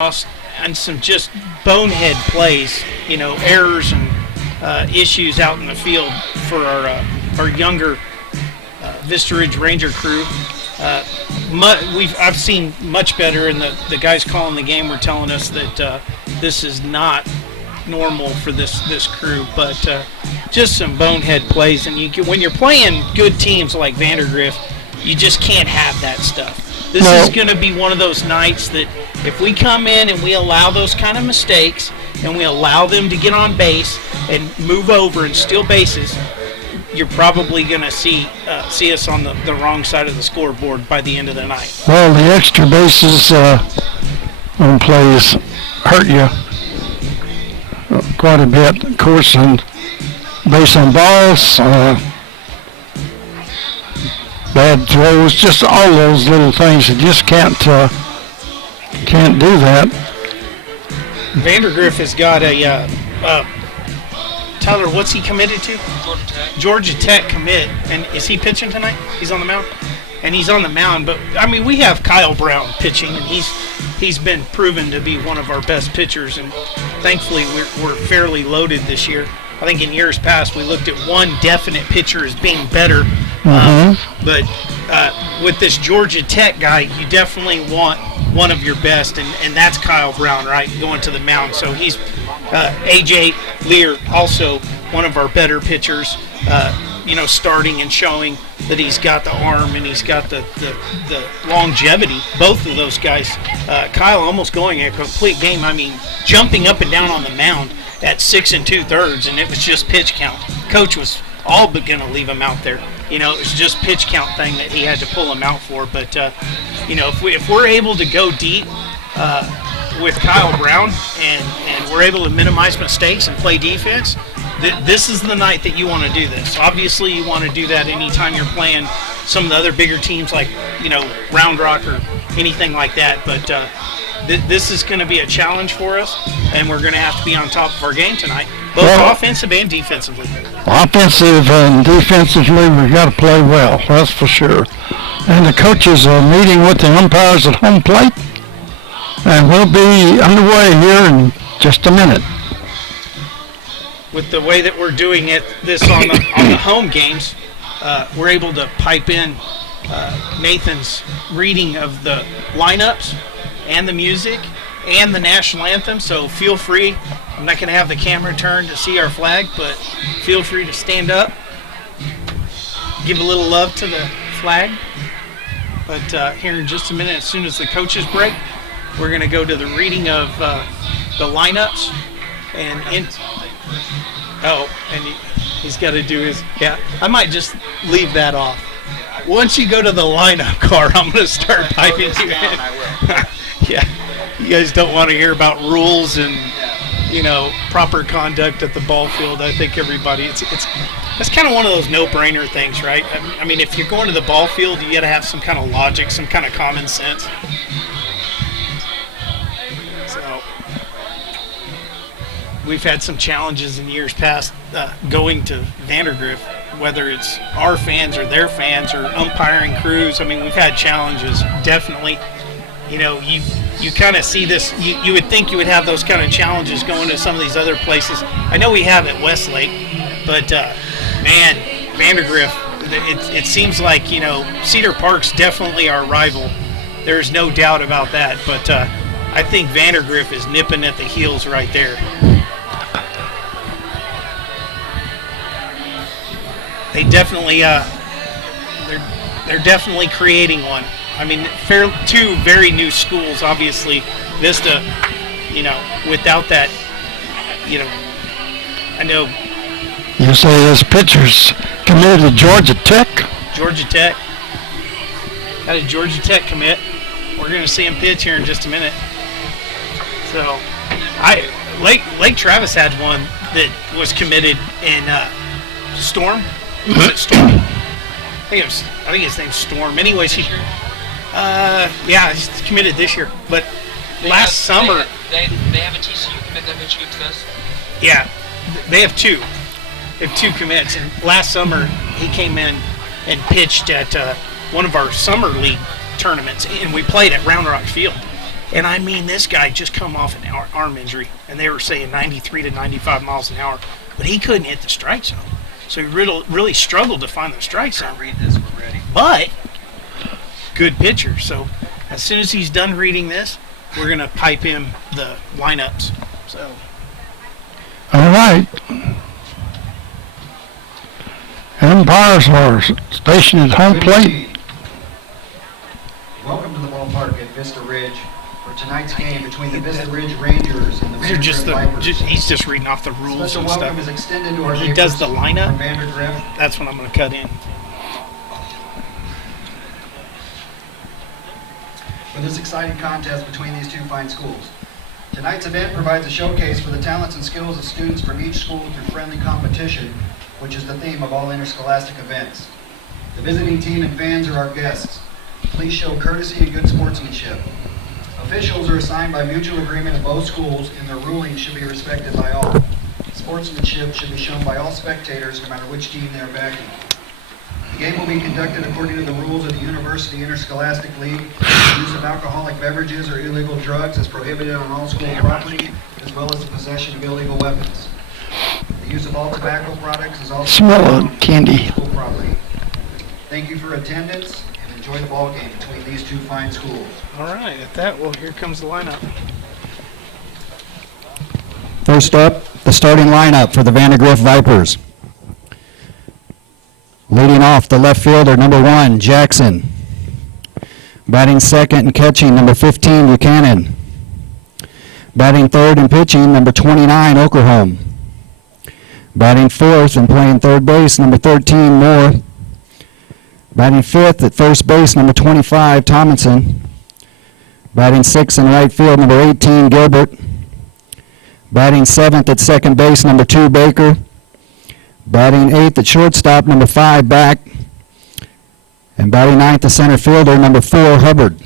and some just bonehead plays, errors and issues out in the field for our younger Vista Ridge Ranger crew. I've seen much better, and the guys calling the game were telling us that this is not normal for this crew, but just some bonehead plays. And when you're playing good teams like Vandegrift, you just can't have that stuff. This is going to be one of those nights that if we come in and we allow those kind of mistakes and we allow them to get on base and move over and steal bases, you're probably going to see us on the wrong side of the scoreboard by the end of the night. Well, the extra bases on plays hurt you quite a bit, of course, and base on balls, bad throws, just all those little things. You just can't do that. Vandegrift has got a Tyler, what's he committed to? Georgia Tech. Georgia Tech commit. And is he pitching tonight? He's on the mound? And he's on the mound, but we have Kyle Brown pitching, and he's been proven to be one of our best pitchers, and thankfully we're fairly loaded this year. I think in years past we looked at one definite pitcher as being better, but with this Georgia Tech guy, you definitely want one of your best, and that's Kyle Brown, right, going to the mound. So he's A.J. Lear, also one of our better pitchers, starting and showing that he's got the arm and he's got the longevity. Both of those guys, Kyle almost going a complete game. Jumping up and down on the mound at 6 2/3, and it was just pitch count. Coach was all but going to leave him out there. It was just pitch count thing that he had to pull him out for. But if we're able to go deep with Kyle Brown and we're able to minimize mistakes and play defense, this is the night that you want to do this. Obviously, you want to do that anytime you're playing some of the other bigger teams like, Round Rock or anything like that. But this is going to be a challenge for us, and we're going to have to be on top of our game tonight, both offensive and defensively. Offensive and defensively, we've got to play well, that's for sure. And the coaches are meeting with the umpires at home plate, and we'll be underway here in just a minute. With the way that we're doing this on the home games, we're able to pipe in Nathan's reading of the lineups and the music and the national anthem. So feel free. I'm not going to have the camera turned to see our flag, but feel free to stand up, give a little love to the flag. But here in just a minute, as soon as the coaches break, we're going to go to the reading of the lineups and he's got to do his, I might just leave that off. Once you go to the lineup card, I'm going to start piping you in. Yeah, you guys don't want to hear about rules and, proper conduct at the ball field. I think everybody, it's kind of one of those no-brainer things, right? If you're going to the ball field, you got to have some kind of logic, some kind of common sense. So we've had some challenges in years past going to Vandegrift, whether it's our fans or their fans or umpiring crews. We've had challenges, definitely. You kind of see this. You would think you would have those kind of challenges going to some of these other places. I know we have at Westlake, but Vandegrift, it seems like Cedar Park's definitely our rival. There's no doubt about that. But I think Vandegrift is nipping at the heels right there. They definitely they're definitely creating one. Two very new schools, obviously. VISTA, without that, I know. You say there's pitchers committed to Georgia Tech? Georgia Tech. Had a Georgia Tech commit. We're going to see him pitch here in just a minute. So, Lake Travis had one that was committed in Storm. Was it Storm? I think his name's Storm. Anyways, he's committed this year. But last summer, they have a TCU commit that pitched against us. Yeah, they have two. They have two commits. And last summer, he came in and pitched at one of our summer league tournaments, and we played at Round Rock Field. And I mean, this guy just come off an arm injury, and they were saying 93 to 95 miles an hour, but he couldn't hit the strike zone. So he really struggled to find the strike zone. Read this, we're ready. But good pitcher. So as soon as he's done reading this, we're gonna pipe him the lineups. So All right. Umpires are stationed at home plate. Welcome to the ballpark at Vista Ridge for tonight's game between the Vista Ridge Rangers and the these are just Vandegrift Vipers. he's just reading off the rules Special and welcome stuff. is extended to our When he does the neighbors lineup, from Vandegrift. that's when I'm gonna cut in. For this exciting contest between these two fine schools. Tonight's event provides a showcase for the talents and skills of students from each school through friendly competition, which is the theme of all interscholastic events. The visiting team and fans are our guests. Please show courtesy and good sportsmanship. Officials are assigned by mutual agreement of both schools, and their rulings should be respected by all. Sportsmanship should be shown by all spectators, no matter which team they are backing. The game will be conducted according to the rules of the University Interscholastic League. The use of alcoholic beverages or illegal drugs is prohibited on all school property, as well as the possession of illegal weapons. The use of all tobacco products is also Smell prohibited of on candy. school property. Thank you for attendance, and enjoy the ball game between these two fine schools. All right, at that, well, here comes the lineup. First up, the starting lineup for the Vandegrift Vipers. Leading off, the left fielder, number 1, Jackson. Batting second and catching, number 15, Buchanan. Batting third and pitching, number 29, Okerholm. Batting fourth and playing third base, number 13, Moore. Batting fifth at first base, number 25, Tomlinson. Batting sixth in right field, number 18, Gilbert. Batting seventh at second base, number 2, Baker. Batting eighth at shortstop, number 5, Back. And batting ninth at center fielder, number 4, Hubbard.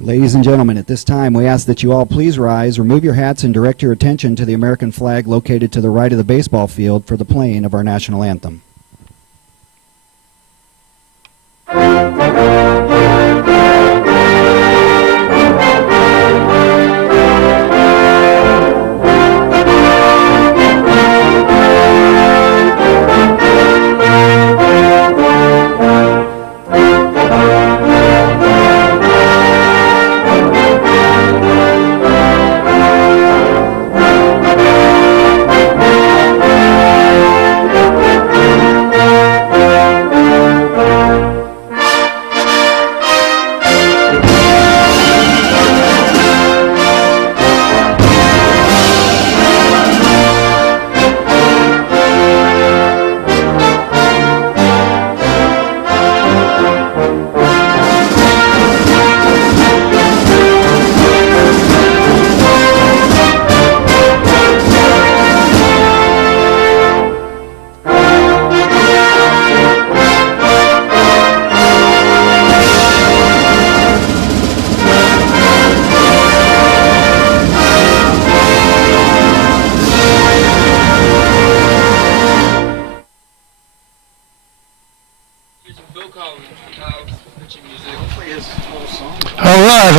Ladies and gentlemen, at this time we ask that you all please rise, remove your hats, and direct your attention to the American flag located to the right of the baseball field for the playing of our national anthem.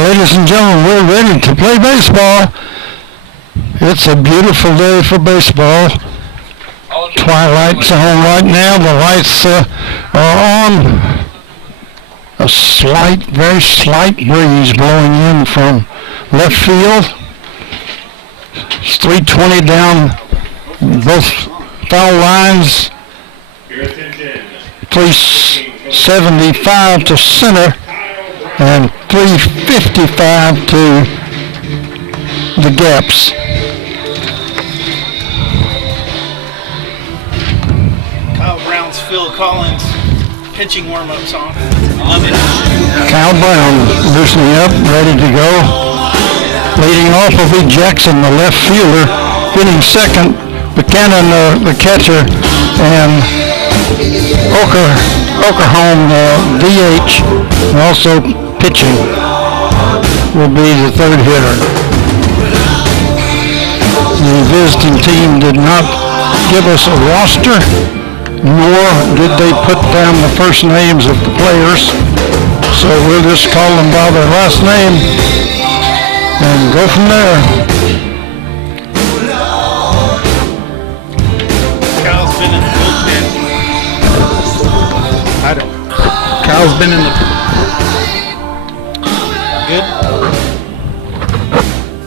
ladies and gentlemen, we're ready to play baseball. It's a beautiful day for baseball. Twilight's on right now. The lights are on. A slight, very slight breeze blowing in from left field. It's 320 down both foul lines. 375 to center and 355 to the gaps. Kyle Brown's Phil Collins pitching warm-up song. Love it. Kyle Brown loosening up, ready to go. Leading off will be Jackson, the left fielder. Hitting second, Buchanan, the catcher, and Okerholm, DH, and also pitching, will be the third hitter. The visiting team did not give us a roster, nor did they put down the first names of the players. So we'll just call them by their last name and go from there. Kyle's been in the bullpen. Kyle's been in the... Good?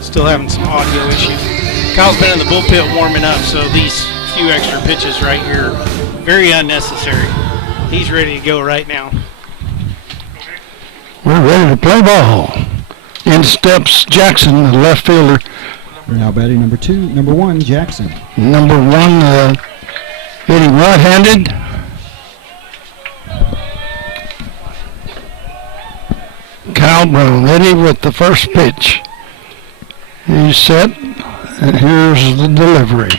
Still having some audio issues. Kyle's been in the bullpen warming up, so these few extra pitches right here, very unnecessary. He's ready to go right now. We're ready to play ball. In steps Jackson, the left fielder. Now batting number one, Jackson. Number one, hitting right-handed. Kyle Brown ready with the first pitch. He's set, and here's the delivery.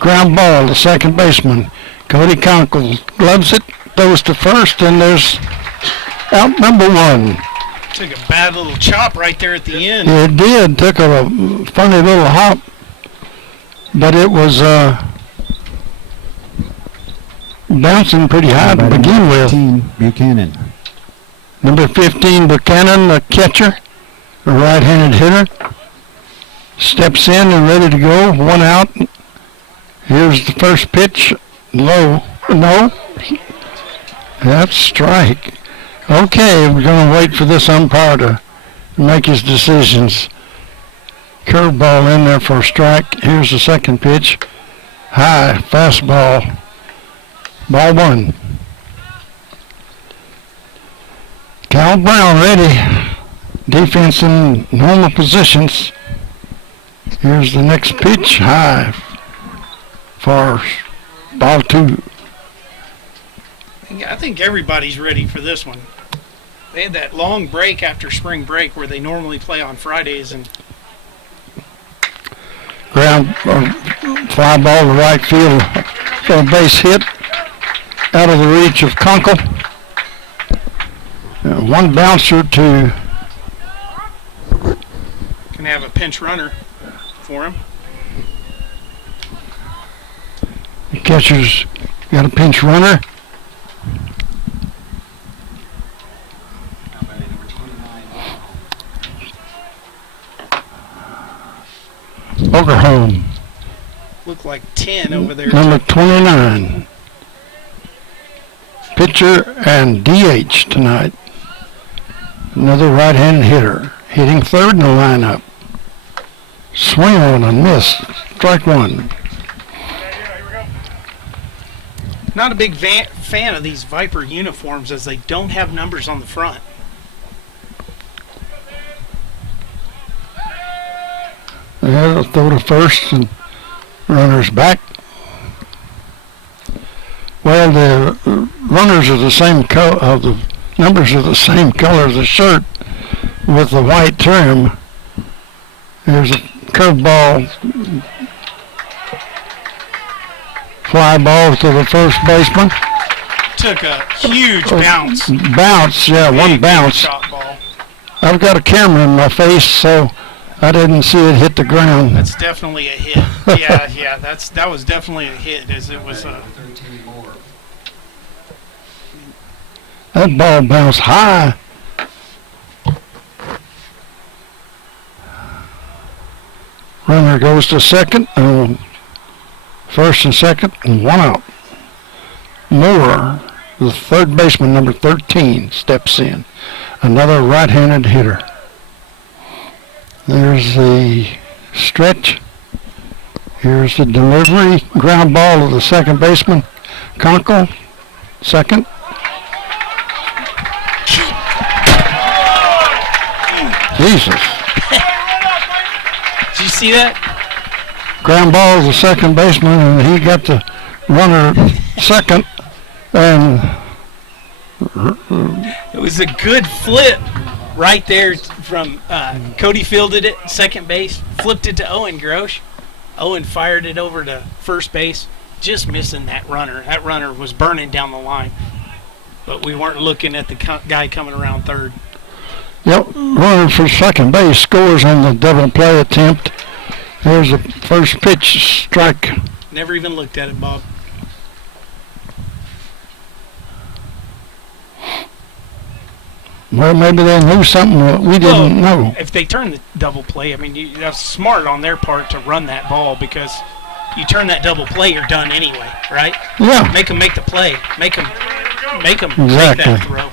Ground ball to second baseman. Cody Conkle gloves it, throws to first, and there's out number one. Took a bad little chop right there at the end. It did. Took a funny little hop, but it was bouncing pretty high to begin with. 15, Buchanan. Number 15, Buchanan, the catcher, a right-handed hitter, steps in and ready to go. One out. Here's the first pitch. Low. No. That's strike. Okay, we're going to wait for this umpire to make his decisions. Curveball in there for a strike. Here's the second pitch. High, fastball. Ball one. Kyle Brown ready. Defense in normal positions. Here's the next pitch. High for ball two. I think everybody's ready for this one. They had that long break after spring break where they normally play on Fridays, and Ground fly ball to right field for a base hit out of the reach of Conkle. One bouncer to can have a pinch runner for him. the catcher's got a pinch runner. Okerholm, Look like 10 over there. number 29. Pitcher and DH tonight. Another right-handed hitter. Hitting third in the lineup. Swing on a miss. Strike one. Not a big fan of these Viper uniforms as they don't have numbers on the front. They'll throw to first and runners back. Well, the runners are the same color. The numbers are the same color as the shirt with the white trim. There's a curveball, fly ball to the first baseman. Took a huge bounce. Bounce, yeah, one bounce. Shot ball. I've got a camera in my face, so I didn't see it hit the ground. That's definitely a hit. Yeah, that was definitely a hit, as it was a. That ball bounced high. Runner goes to second, first and second, and one out. Moore, the third baseman, number 13, steps in. Another right-handed hitter. There's the stretch. Here's the delivery. Ground ball to the second baseman. Conkle, second. Jesus. Did you see that? Ground ball to the second baseman, and he got the runner second. And It was a good flip right there from Cody fielded it, second base, flipped it to Owen Grosh. Owen fired it over to first base, just missing that runner. That runner was burning down the line, but we weren't looking at the guy coming around third. yep, runner for second base scores on the double play attempt. There's the first pitch, strike. Never even looked at it, Bob. Well, maybe they knew something that we didn't know. If they turn the double play, I mean, that's smart on their part to run that ball, because you turn that double play, you're done anyway, right? Yeah, Make them make the play. Make them make Exactly. that throw.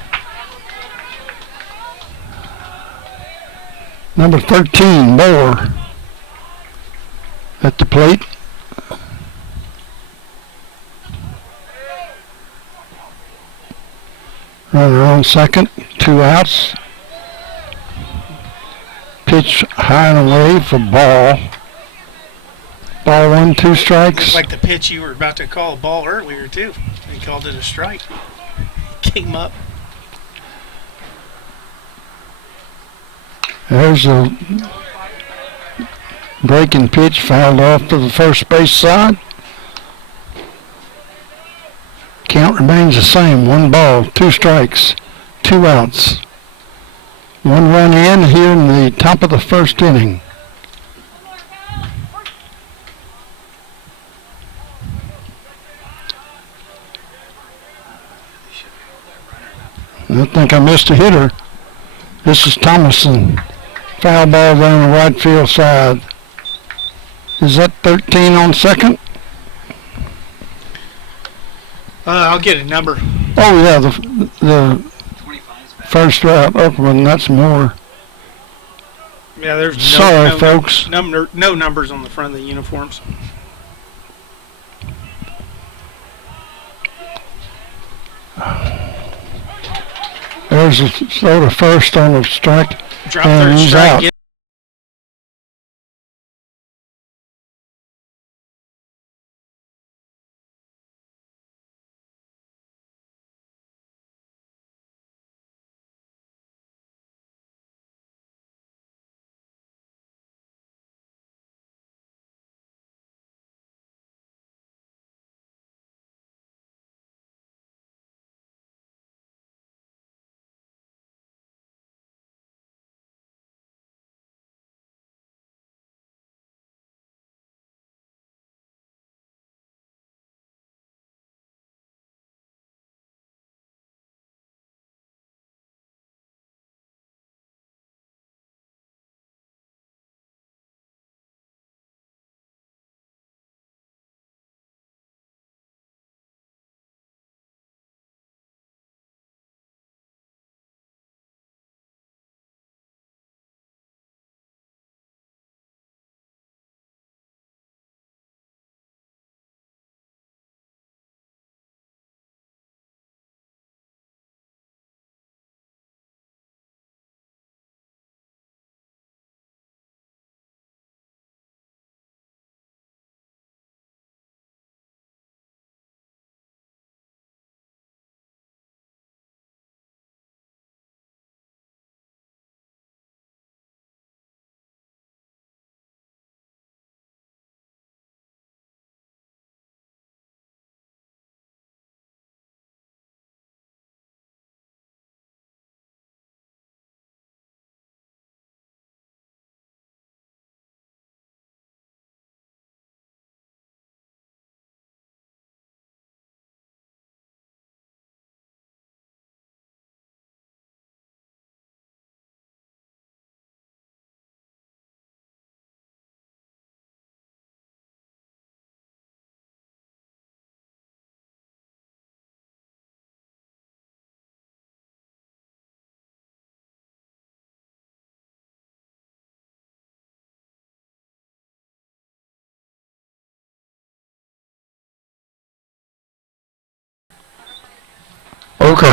number 13, Moore, at the plate. Runner on second, 2 outs. Pitch high and away for ball. Ball 1, 2 strikes. It's like the pitch you were about to call a ball earlier, too. They called it a strike. Came up. There's a breaking pitch fouled off to the first base side. Count remains the same. 1 ball, 2 strikes, 2 outs. 1 run in here in the top of the first inning. I think I missed a hitter. This is Thomason. Foul ball down the right field side. Is that 13 on second? I'll get a number. Oh yeah, the first route Oakland. That's more. Yeah, there's Sorry, folks. No numbers on the front of the uniforms. There's a throw to first on the strike, Drop and third he's strike. out.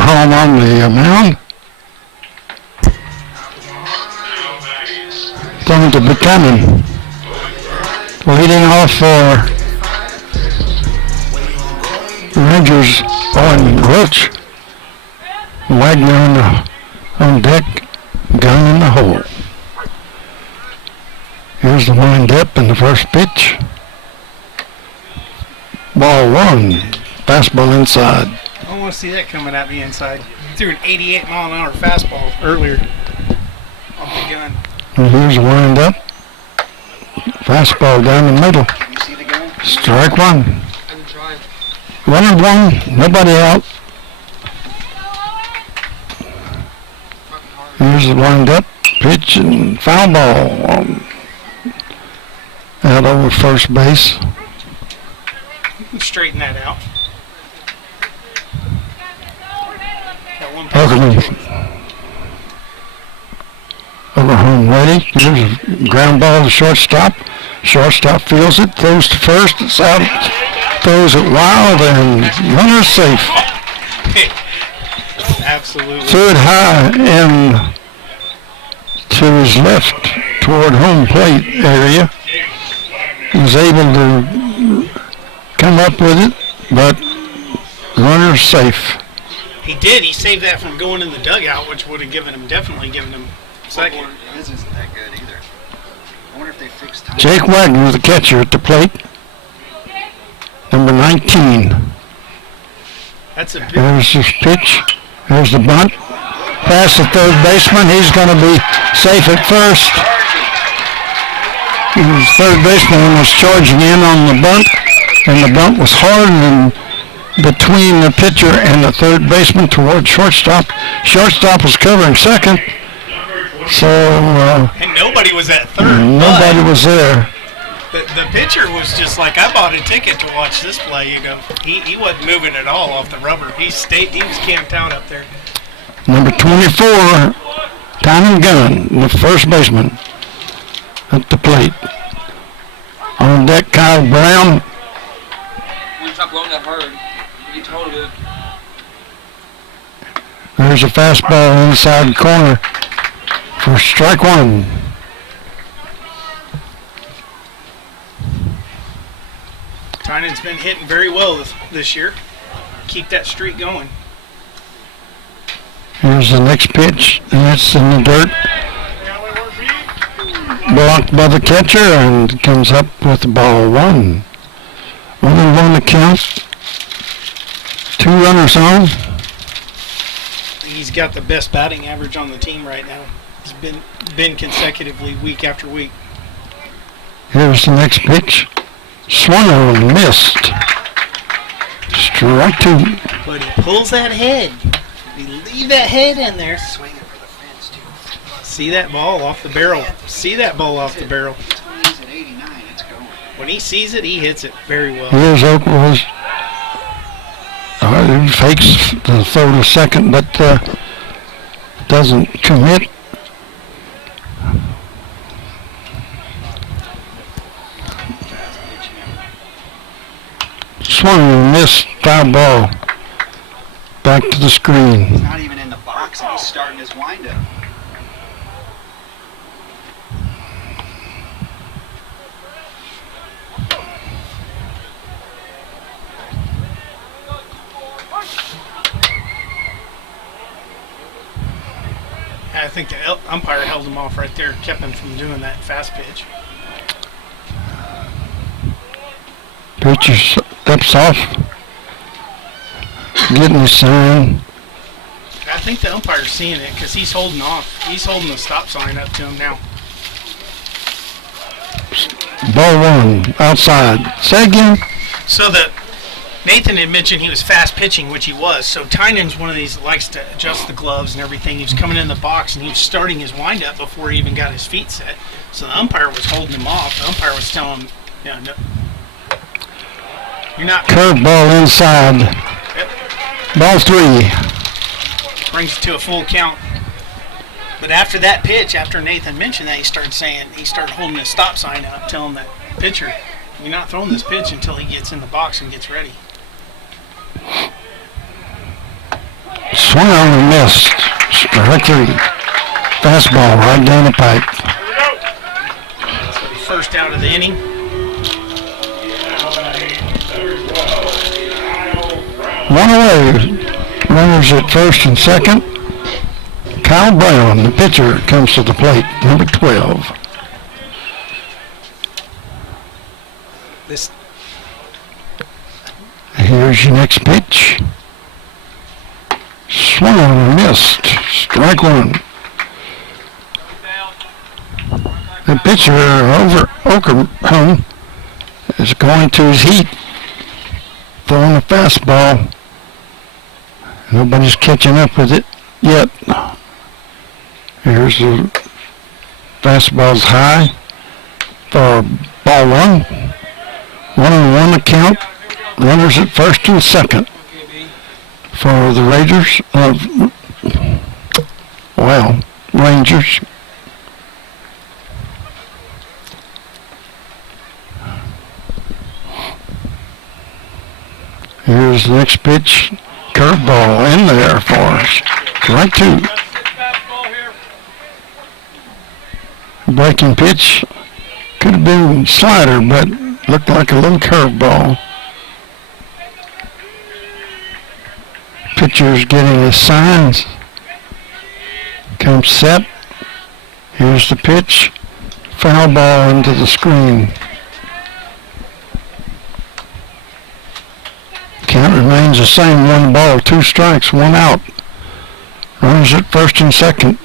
Oklahoma on the mound. Thrown to Buchanan. Leading off for Rangers on Roach. Wagner on deck, gun in the hole. Here's the wind up in the first pitch. Ball one, fastball inside. I want to see that coming at the inside. Threw an 88-mile-an-hour fastball earlier off the gun. And here's the wind up. Fastball down the middle. You see the gun? Strike one. I can try. Runner one, nobody out. Fucking hard. Here's the wind up. Pitch and foul ball. Out over first base. You can straighten that out. Got one Over home ready. Here's a ground ball to shortstop. Shortstop fields it, throws to first, it's out, throws it wild, and runner's safe. Absolutely. Threw it high in to his left toward home plate area. He was able to come up with it, but runner's safe. He did. He saved that from going in the dugout, which would have definitely given him second. His isn't that good either. I wonder if they fixed time. Jake Wagner, the catcher at the plate. Number 19. That's a big. There's his pitch. There's the bunt. Past the third baseman. He's going to be safe at first. The third baseman was charging in on the bunt, and the bunt was hard and between the pitcher and the third baseman toward shortstop. Shortstop was covering second, so And nobody was at third. nobody was there. The pitcher was just like, I bought a ticket to watch this play. You go. He wasn't moving at all off the rubber. He was camped out up there. Number 24, Tommy Gunn, the first baseman at the plate. On deck, Kyle Brown. When you stop blowing that hard, you get told of it. There's a fastball inside corner for strike one. Tynan's been hitting very well this year. Keep that streak going. Here's the next pitch, and it's in the dirt. Blocked by the catcher, and comes up with the ball one. 1-1 the count. 2 runners on. He's got the best batting average on the team right now. He's been consecutively week after week. Here's the next pitch. Swung on, missed. Strike two. But he pulls that head. He leave that head in there. Swinging for the fence, too. See that ball off the barrel. See that ball off the barrel. He's at 89, it's going. When he sees it, he hits it very well. Here's Oklahoma's. He fakes the throw to second, but doesn't commit. Swung and missed, foul ball. Back to the He's screen. not even in the box, and he's starting his windup. I think the umpire held him off right there, kept him from doing that fast pitch. Pitcher steps off. Getting his sign. I think the umpire's seeing it because he's holding off. He's holding the stop sign up to him now. Ball one, outside. Say again. So Nathan had mentioned he was fast pitching, which he was. So Tynan's one of these that likes to adjust the gloves and everything. He was coming in the box and he was starting his windup before he even got his feet set. So the umpire was holding him off. The umpire was telling him, no, you're not. Curveball inside. Yep. Ball three. Brings it to a full count. But after that pitch, after Nathan mentioned that, he started holding his stop sign up, telling that pitcher, you're not throwing this pitch until he gets in the box and gets ready. Swung on and missed. Strike three. Fastball right down the pipe. First out of the inning. One away. Runners at first and second. Kyle Brown, the pitcher, comes to the plate, number 12. Here's your next pitch. Swung on and missed. Strike one. The pitcher over Oakham is going to his heat. Throwing a fastball. Nobody's catching up with it yet. Here's the fastball's high for ball one. 1-1 the count. Runners at first and second for the Raiders of, Rangers. Here's the next pitch. Curveball in there for us. Strike two. Breaking pitch. Could have been slider, but looked like a little curveball. Pitcher's getting his signs. Comes set. Here's the pitch. Foul ball into the screen. Count remains the same. 1 ball, 2 strikes, 1 out. Runners at first and second.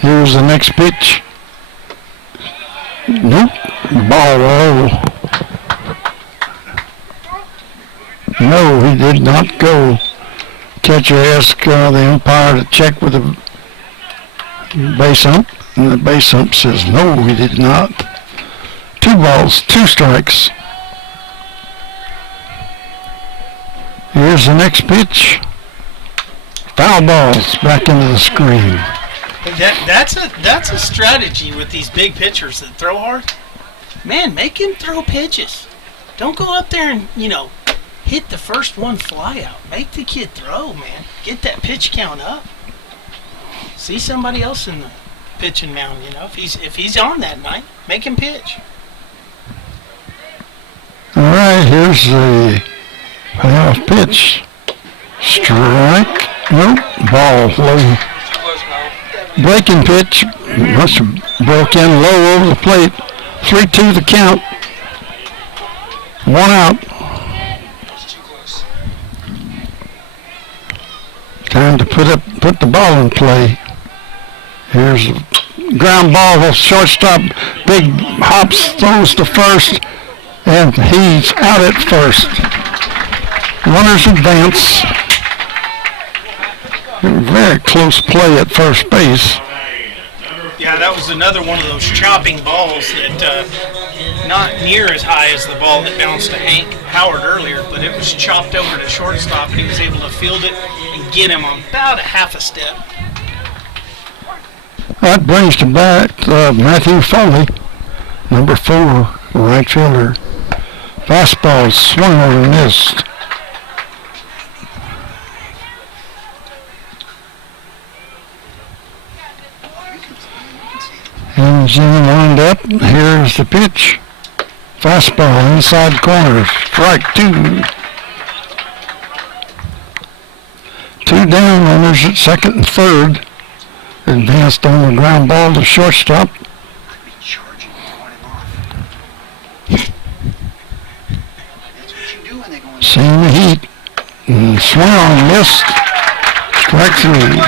Here's the next pitch. Nope. Ball low. No, he did not go. Catcher asked the umpire to check with the base ump, and the base ump says no, he did not. 2 balls, 2 strikes. Here's the next pitch. Foul balls back into the screen. That's a strategy with these big pitchers that throw hard. Man, make him throw pitches. Don't go up there and, hit the first one fly out. Make the kid throw, man. Get that pitch count up. See somebody else in the pitching mound, if he's on that night, make him pitch. All right, here's the payoff pitch. Strike. Nope. Ball low. Breaking pitch. Must have broke in low over the plate. 3-2 the count. 1 out. Time to put the ball in play. Here's a ground ball with shortstop. Big hops, throws to first, and he's out at first. Runners advance. Very close play at first base. Yeah, that was another one of those chopping balls that not near as high as the ball that bounced to Hank Howard earlier, but it was chopped over to shortstop, and he was able to field it and get him on about a half a step. That brings to bat Matthew Foley, number 4, right fielder. Fastball swung on and missed. Engine wound up. Here's the pitch. Fastball inside corner. Strike 2. 2 down, runners at second and third. Advanced on the ground ball to shortstop. Seeing the heat. And swung on and missed. Strike 3.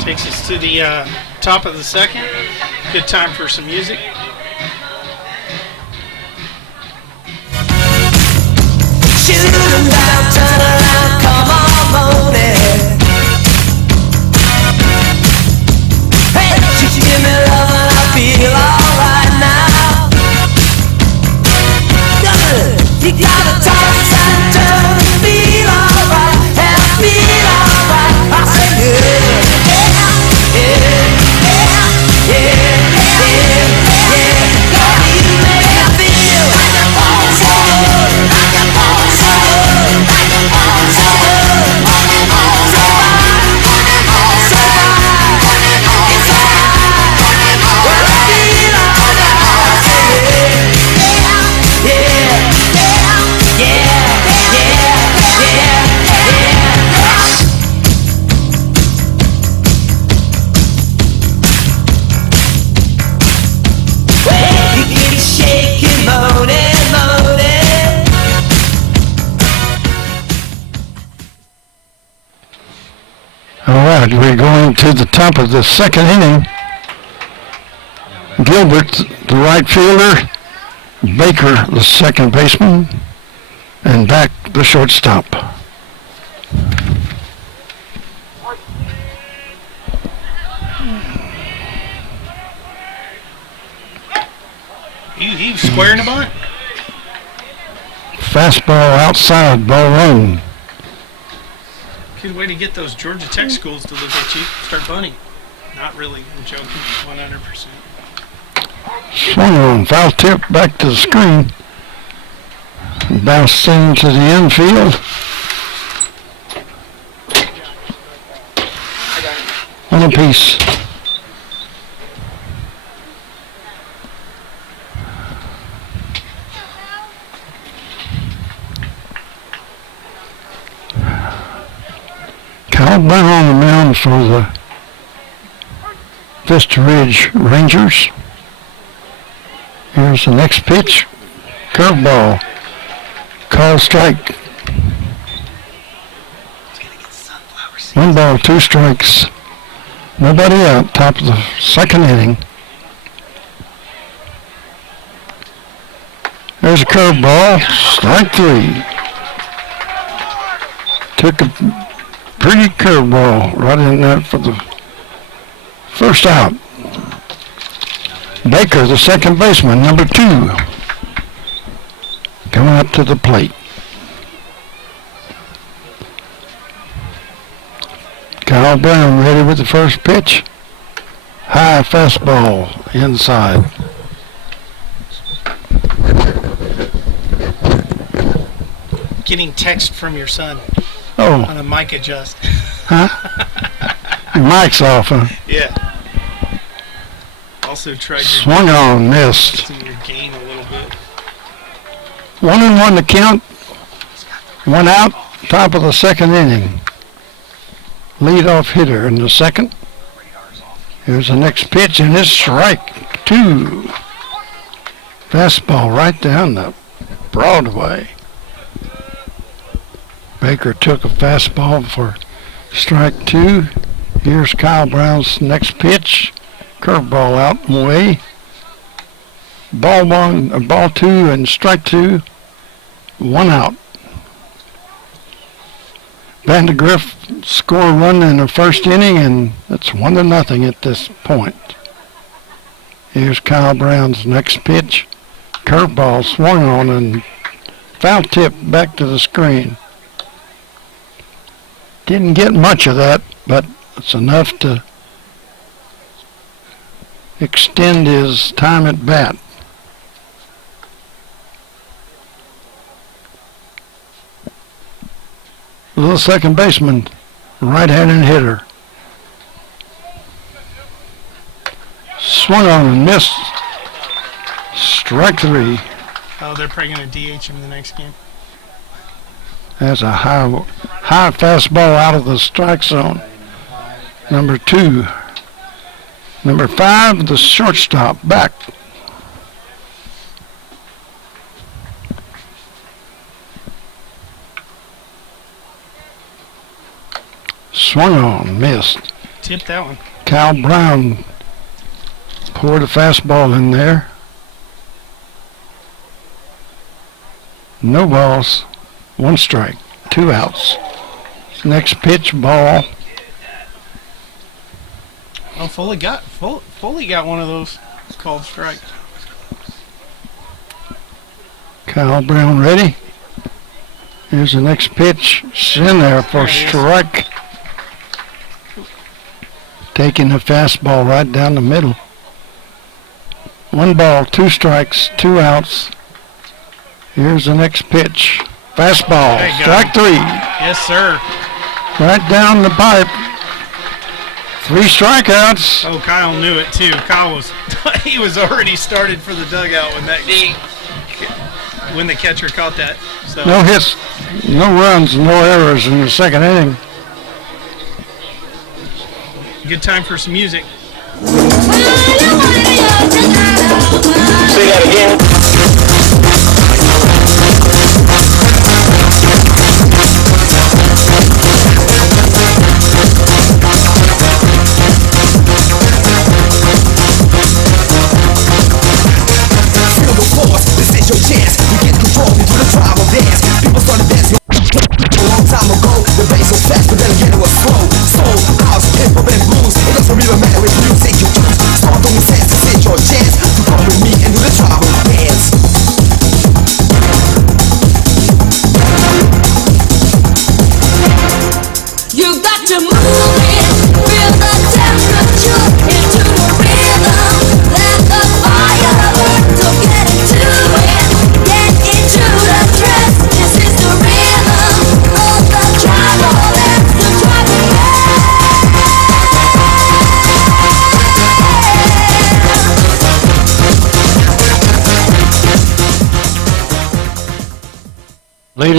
Takes us to the top of the second. Good time for some music. Shoot 'em down, turn around, come on, moan it. Hey, should you give me love and I feel alright now? You gotta toss and turn and feel alright, and feel alright. I say yeah, yeah, right, we're going to the top of the second inning. Gilbert, the right fielder. Baker, the second baseman. And back, the shortstop. He's squaring the bunt. Fastball outside, ball one. Good way to get those Georgia Tech schools to look at you. Start bunting. Not really. I'm joking. 100%. Swung on, foul tip back to the screen. Bounced into the infield. On a piece. Kyle Brown on the mound for the Vista Ridge Rangers. Here's the next pitch. Curveball. Call strike. 1 ball, 2 strikes. Nobody out. Top of the second inning. There's a curveball. Strike 3. Took a pretty curveball right in there for the first out. Baker, the second baseman, number 2, coming up to the plate. Kyle Brown ready with the first pitch. High fastball inside. Getting text from your son Oh, on a mic adjust. huh? Your mic's off, huh? Yeah. Also tried Swung on, missed. your gain a little bit. 1-1 to count. 1 out, top of the second inning. Leadoff hitter in the second. Here's the next pitch, and it's strike 2. Fastball right down the Broadway. Baker took a fastball for strike 2. Here's Kyle Brown's next pitch. Curveball out and away. Ball 1, ball 2, and strike 2. 1 out. Vandegrift score run in the first inning, and it's 1-0 at this point. Here's Kyle Brown's next pitch. Curveball swung on and foul tip back to the screen. Didn't get much of that, but it's enough to extend his time at bat. Little second baseman, right-handed hitter. Swung on and missed. Strike 3. Oh, they're probably going to DH him the next game. That's a high fastball out of the strike zone. Number 2. Number 5, the shortstop, back. Swung on, missed. Tip that one. Kyle Brown poured a fastball in there. No balls, 1 strike, 2 outs. Next pitch, ball. Oh, Foley got one of those called strike. Kyle Brown ready. Here's the next pitch. It's in there for strike. Taking the fastball right down the middle. 1 ball, 2 strikes, 2 outs. Here's the next pitch. Fastball, There you go. strike 3. Yes, sir. Right down the pipe. 3 strikeouts. Oh, Kyle knew it too. Kyle was he was already started for the dugout when the catcher caught that. So No hits, no runs, no errors in the second inning. good time for some music. Say that again.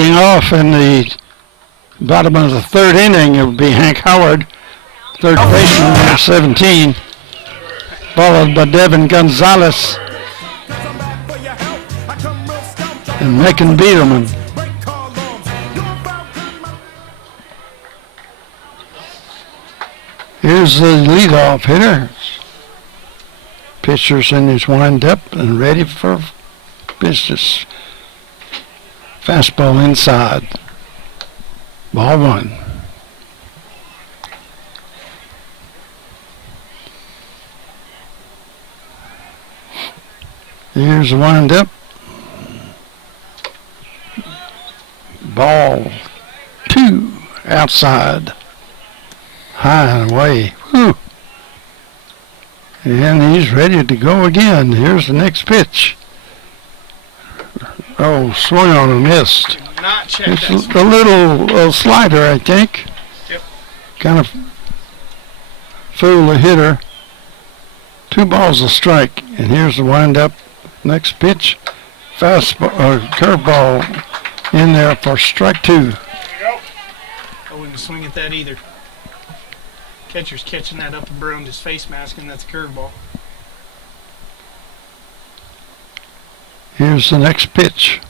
Leading off in the bottom of the third inning, it would be Hank Howard, third baseman, number 17, followed by Devin Gonzalez and Macon Biederman. Here's the leadoff hitter. Pitcher's in his wind-up and ready for business. Fastball inside. Ball one. Here's the wind-up. Ball two. Outside. High and away. Whew. And he's ready to go again. Here's the next pitch. Oh, swung on and missed. Not check It's that. a little slider, I think. Yep. Kind of fool the hitter. 2 balls a strike. And here's the wind-up. Next pitch. Fastball or curveball in there for strike 2. I wouldn't swing at that either. Catcher's catching that up around his face mask, and that's a curveball. Here's the next pitch.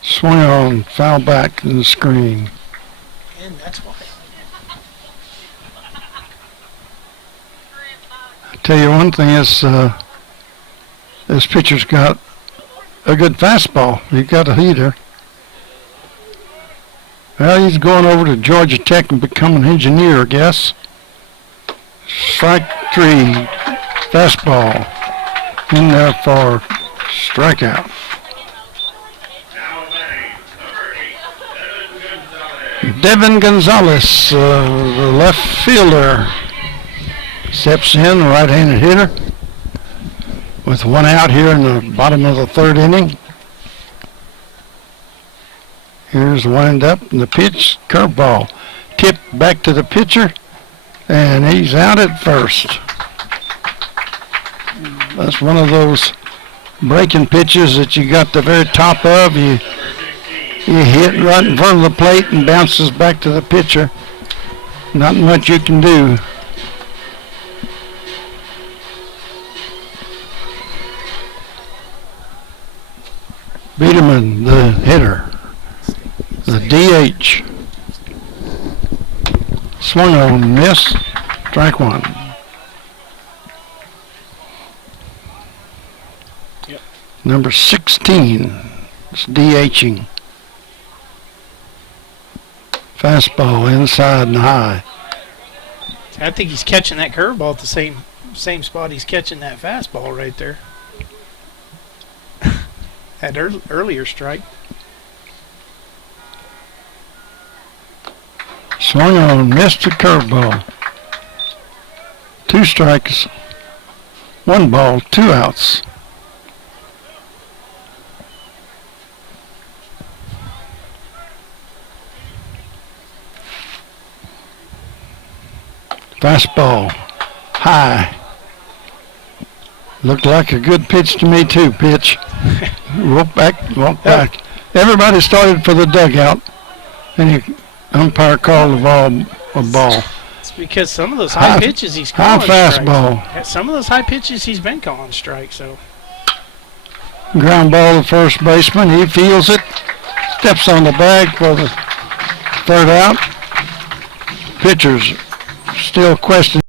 Swing on, foul back in the screen. And that's why. I tell you one thing is, this pitcher's got a good fastball. He got a heater. Well, he's going over to Georgia Tech and become an engineer, I guess. Strike 3, fastball in there for strikeout. Devin Gonzalez, the left fielder, steps in, the right-handed hitter, with 1 out here in the bottom of the third inning. Here's the wind-up and the pitch, curveball, tipped back to the pitcher, and he's out at first. That's one of those breaking pitches that you got the very top of. You hit right in front of the plate and bounces back to the pitcher. Not much you can do. Biederman, the hitter, the DH. Swung on, missed, strike 1. Yep. Number 16 is DHing. Fastball inside and high. I think he's catching that curveball at the same spot he's catching that fastball right there. That earlier strike. Swung on, missed the curveball. 2 strikes, 1 ball, 2 outs. Fastball, high. Looked like a good pitch to me too, pitch. Walk back. Everybody started for the dugout, and the umpire called the ball a ball. It's because some of those high pitches he's calling high strikes. fastball. Some of those high pitches he's been calling strikes. So Ground ball to first baseman. He feels it. Steps on the bag for the third out. Pitcher's still questioning.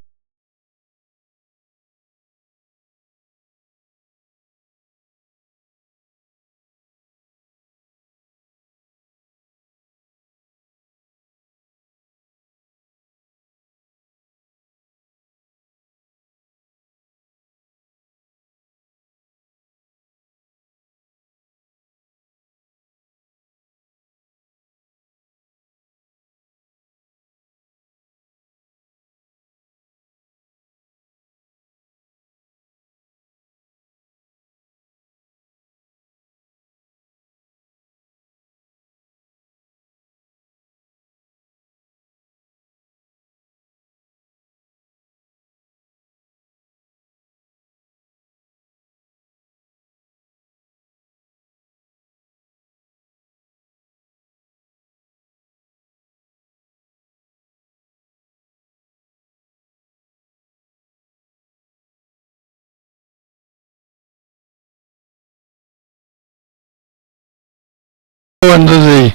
Into the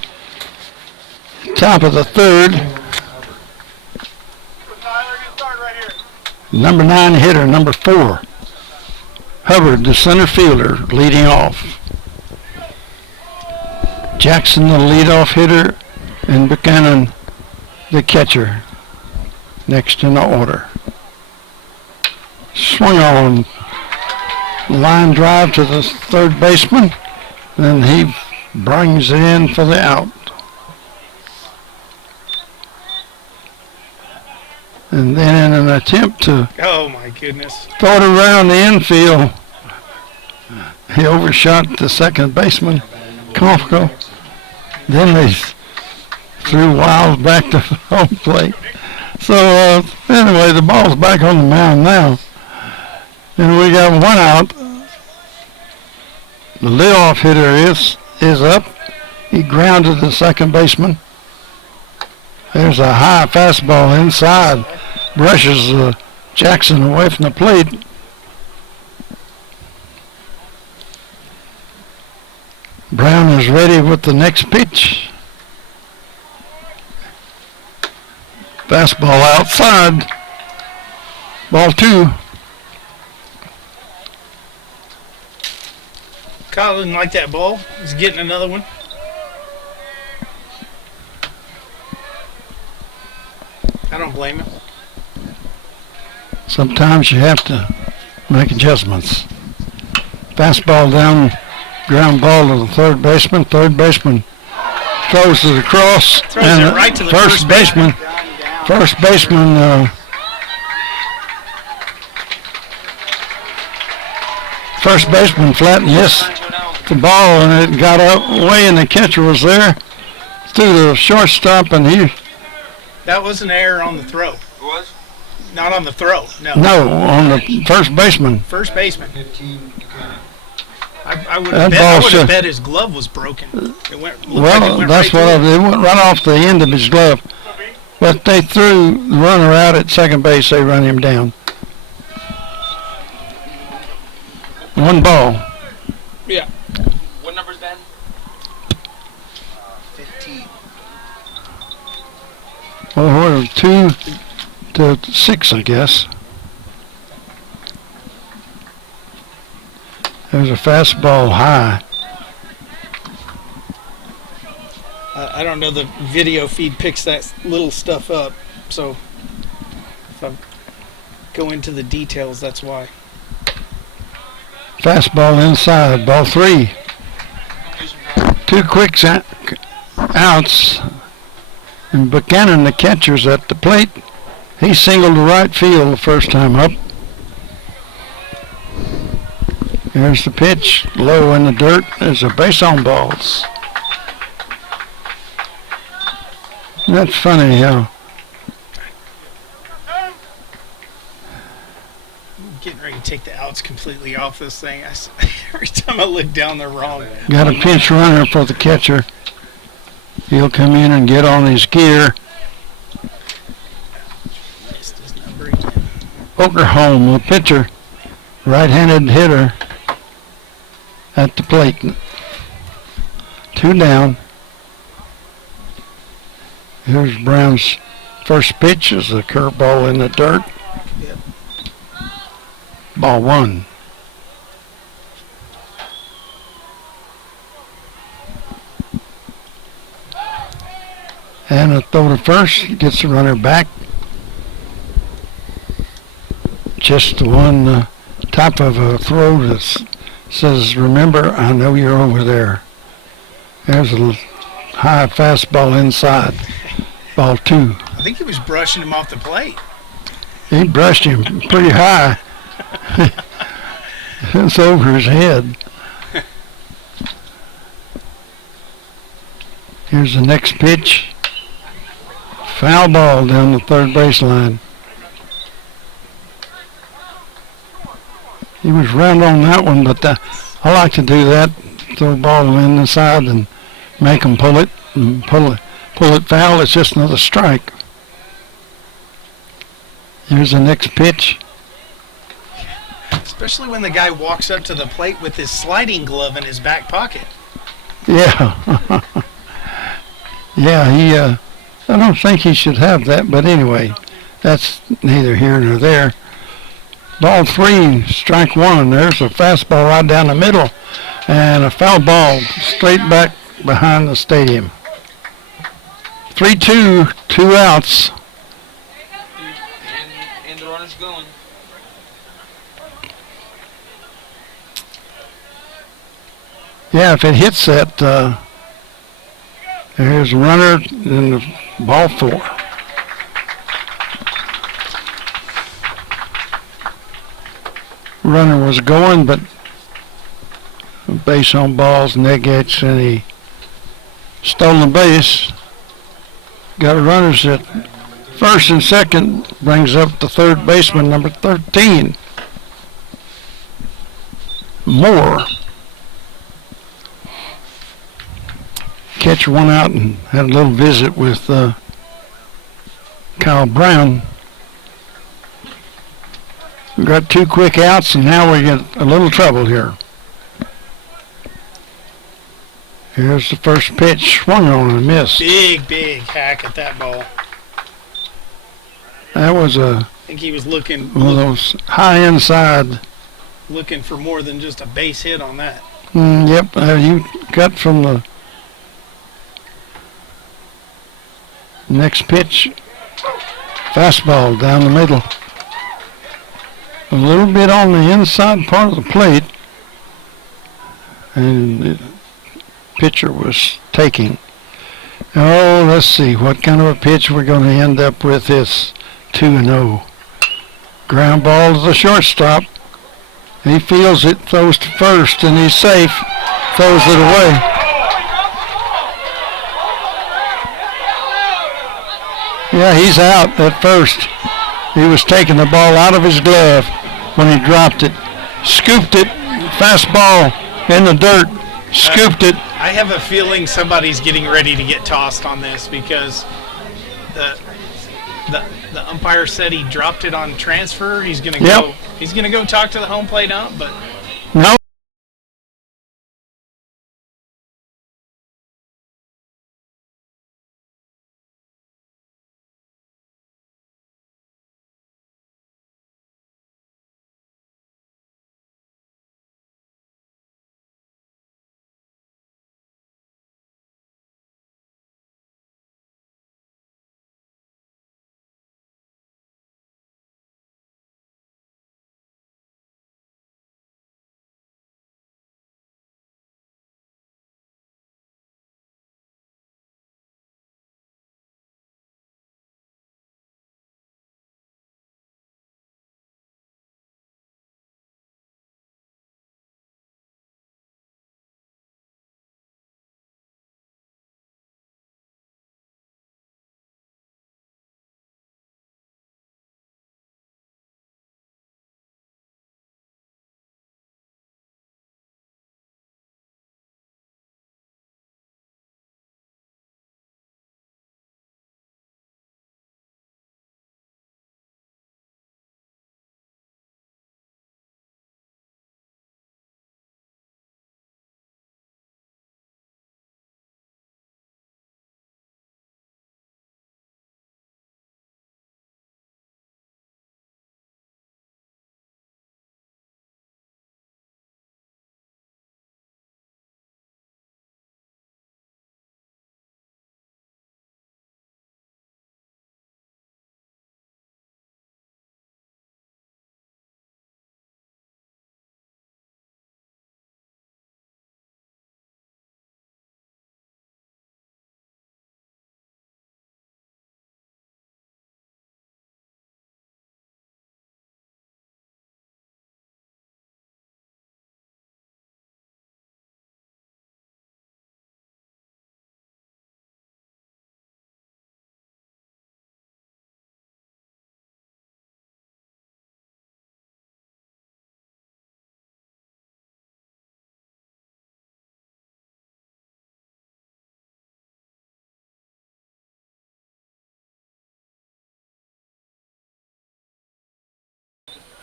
top of the third. Number 9 hitter, number 4. Hubbard, the center fielder, leading off. Jackson, the leadoff hitter, and Buchanan, the catcher, next in the order. Swing on, line drive to the third baseman, and he brings it in for the out. And then in an attempt to Oh my goodness. throw it around the infield, he overshot the second baseman, Kofko. Then they threw Wiles back to home plate. So anyway, the ball's back on the mound now. And we got one out. The leadoff hitter is up. He grounded the second baseman. There's a high fastball inside. Brushes Jackson away from the plate. Brown is ready with the next pitch. Fastball outside. Ball 2. Kyle didn't like that ball. He's getting another one. I don't blame him. Sometimes you have to make adjustments. Fastball down, ground ball to the third baseman. Third baseman throws it across. Throws it right to the first baseman. First baseman. First baseman flattened the ball, and it got up way, and the catcher was there. Threw the shortstop, and he. That was an error on the throw. It was? Not on the throw. No. No, on the first baseman. First baseman. 15 Buchanan. I would That have ball bet, should- bet his glove was broken. It went. Well, that's what it went right off the end of his glove. But they threw the runner out at second base. They run him down. One ball. Yeah. What number's Ben? 15. Well, 2 to 6, I guess. There's a fastball high. I don't know. The video feed picks that little stuff up, so if I go into the details, that's why. Fastball inside. Ball 3. 2 quick outs. And Buchanan, the catcher's at the plate. He singled to right field the first time up. Here's the pitch, low in the dirt. There's a base on balls. That's funny how I'm getting ready to take the outs completely off this thing. Every time I look down, they're wrong. got a pinch runner for the catcher. He'll come in and get on his gear. Missed his number again. Okerholm, the pitcher, right-handed hitter at the plate. 2 down. Here's Brown's first pitch is a curveball in the dirt. Yep. Ball 1. And a throw to first, gets the runner back. Just one type of a throw that says, remember, I know you're over there. There's a high fastball inside. Ball 2. I think he was brushing him off the plate. He brushed him pretty high. It's over his head. Here's the next pitch. Foul ball down the third baseline. He was round on that one, but I like to do that. Throw a ball in the side and make them pull it. And pull it foul. It's just another strike. Here's the next pitch. Especially when the guy walks up to the plate with his sliding glove in his back pocket. Yeah. Yeah, I don't think he should have that, but anyway, that's neither here nor there. Ball 3, strike 1. There's a fastball right down the middle and a foul ball straight back behind the stadium. 3-2, 2 outs. And the runner's going. Yeah, if it hits that, there's a runner in the ball 4. Runner was going, but base on balls negates any stolen base. Got runners at first and second, brings up the third baseman, number 13. Moore. Catcher went out and had a little visit with Kyle Brown. We got 2 quick outs, and now we get a little trouble here. Here's the first pitch, swung on and missed. Big hack at that ball. That was I think he was looking one of those high inside. looking for more than just a base hit on that. Yep, you got from the next pitch. Fastball down the middle. A little bit on the inside part of the plate. And the pitcher was taking. Oh, let's see what kind of a pitch we're going to end up with this 2-0. Ground ball to the shortstop. He feels it, throws to first, and he's safe. Throws it away. Yeah, he's out at first. He was taking the ball out of his glove when he dropped it. Scooped it, fastball in the dirt, scooped it. I have a feeling somebody's getting ready to get tossed on this because the umpire said he dropped it on transfer. He's gonna go. He's gonna go talk to the home plate ump, but No.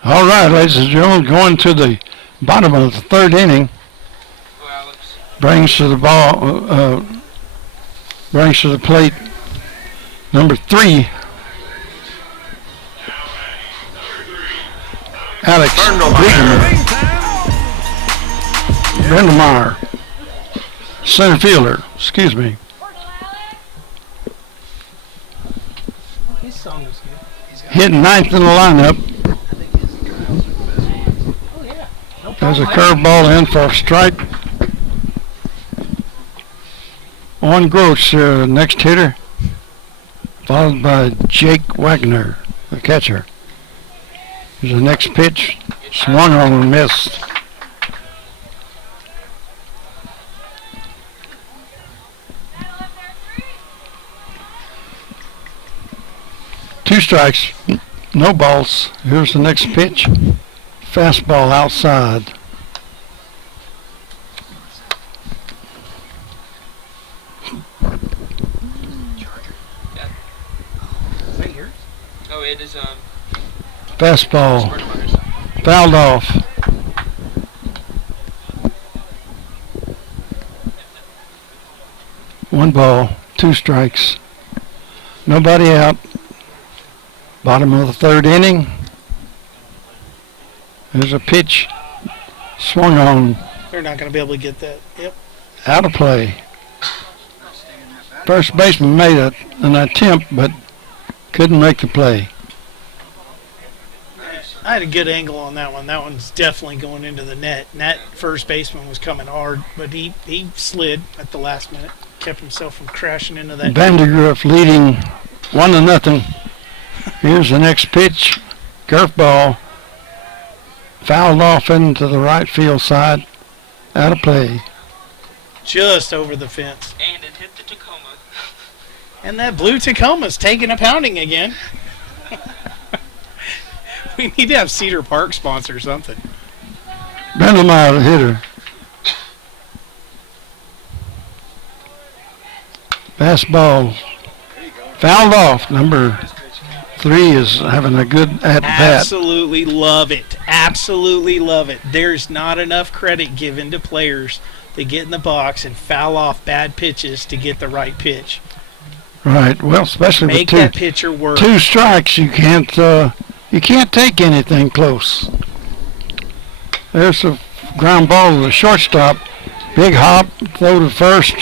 All right, ladies and gentlemen, going to the bottom of the third inning. Go, Alex. Brings to the ball Brings to the plate number 3, Alex Brendelmeyer, center fielder, excuse me. His song was good. Hitting 9th in the lineup. There's a curveball in for a strike. Owen Gross, next hitter, followed by Jake Wagner, the catcher. Here's the next pitch, swung on and missed. Two strikes, no balls. Here's the next pitch, fastball outside. Oh, it is, Fastball, fouled off. One ball, two strikes. Nobody out. Bottom of the third inning. There's a pitch, swung on, They're not going to be able to get that. Yep. out of play. First baseman made an attempt, but couldn't make the play. I had a good angle on that one. That one's definitely going into the net. And that first baseman was coming hard, but he slid at the last minute. Kept himself from crashing into that. Vandegrift leading 1-0. Here's the next pitch. Curveball. Fouled off into the right field side. Out of play. Just over the fence. and it hit the Tacoma. And that blue Tacoma's taking a pounding again. We need to have Cedar Park sponsor something. Brendelmeyer, the hitter. Fastball. Fouled off. Number 3 is having a good at-bat. Absolutely love it. Absolutely love it. There's not enough credit given to players that get in the box and foul off bad pitches to get the right pitch. Right. Well, especially Make with that pitcher work. 2 strikes, you can't take anything close. There's a ground ball to the shortstop. Big hop, throw to first.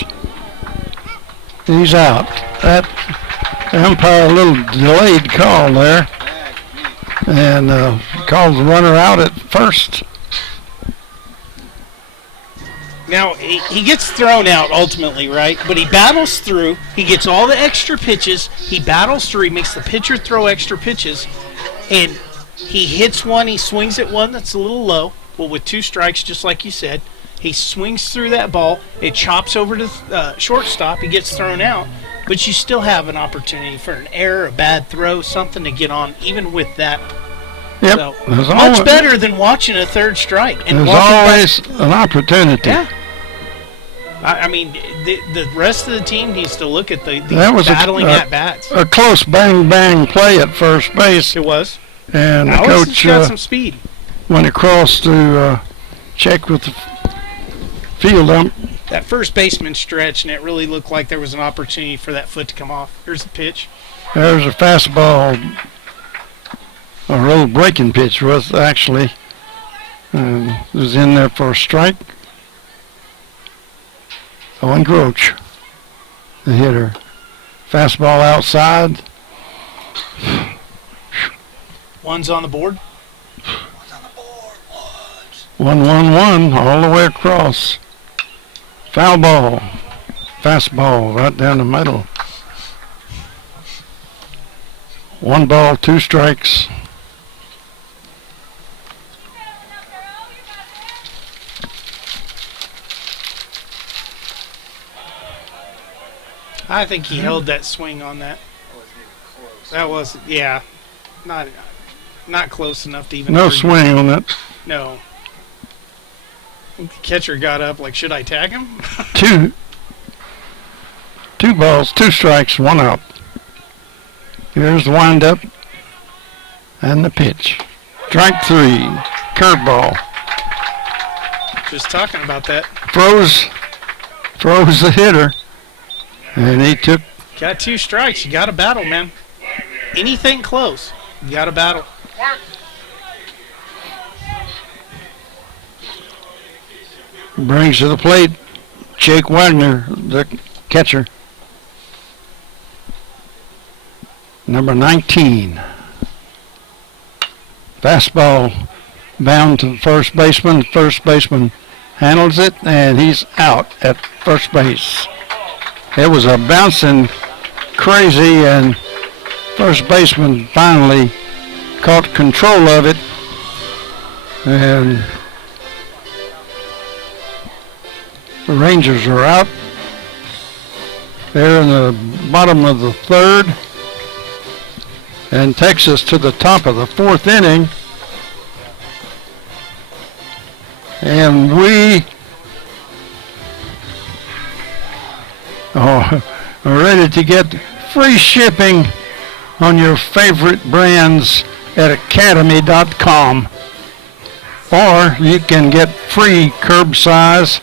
He's out. That umpire, a little delayed call there, and called the runner out at first. Now, he gets thrown out ultimately, right? But he battles through. He gets all the extra pitches. He battles through. He makes the pitcher throw extra pitches. And he hits one. He swings at one that's a little low. Well, with 2 strikes, just like you said, he swings through that ball. It chops over to shortstop. He gets thrown out. But you still have an opportunity for an error, a bad throw, something to get on, even with that. Yep. So, There's much always, better than watching a 3rd strike. And there's walking back. always an opportunity. Yeah. I mean, the rest of the team needs to look at the That was battling at-bats. a close bang play at first base, It was. and the Alice coach got some speed. went across to check with the field ump. That first baseman stretch, and it really looked like there was an opportunity for that foot to come off. Here's the pitch. There's a fastball, a road breaking pitch was actually. Was in there for a strike. Owen Groach, the hitter. Fastball outside. One's on the board. 1-1-1 all the way across. Foul ball. Fastball right down the middle. 1 ball, 2 strikes. I think he held that swing on that. That was, yeah, not close enough to even. No argue. swing on that. No. I think the catcher got up like, should I tag him? 2 balls, 2 strikes, 1 out. Here's the windup and the pitch. Strike 3, curveball. Just talking about that. Froze the hitter. And he took. Got 2 strikes. You got to battle, man. Anything close, you got to battle. Brings to the plate Jake Wagner, the catcher. Number 19. Fastball bound to the first baseman. First baseman handles it, and he's out at first base. It was a bouncing crazy, and first baseman finally caught control of it, and the Rangers are out. They're in the bottom of the third, and takes us to the top of the 4th inning. And we are ready to get free shipping on your favorite brands at academy.com. Or you can get free curbside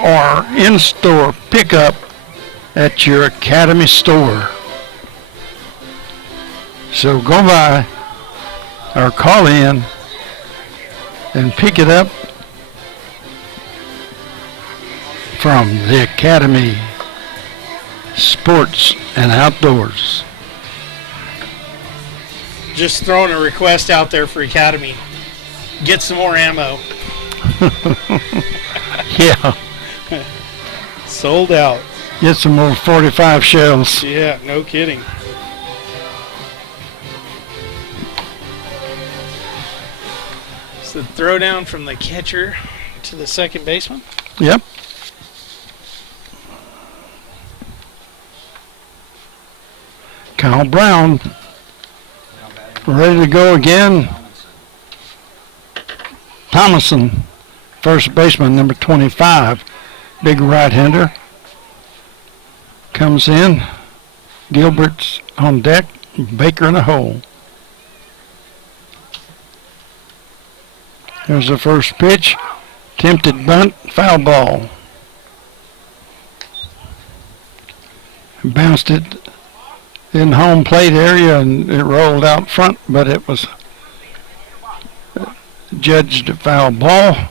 or in-store pickup at your Academy store. So go by or call in and pick it up from the Academy Sports and Outdoors. Just throwing a request out there for Academy. Get some more ammo. Yeah. Sold out. Get some more 45 shells. Yeah, no kidding. So throw down from the catcher to the second baseman. Yep. Kyle Brown ready to go again. Thomason, first baseman, number 25, big right-hander, comes in. Gilbert's on deck, Baker in a hole. There's the first pitch, tempted bunt, foul ball. Bounced it in home plate area and it rolled out front, but it was judged a foul ball.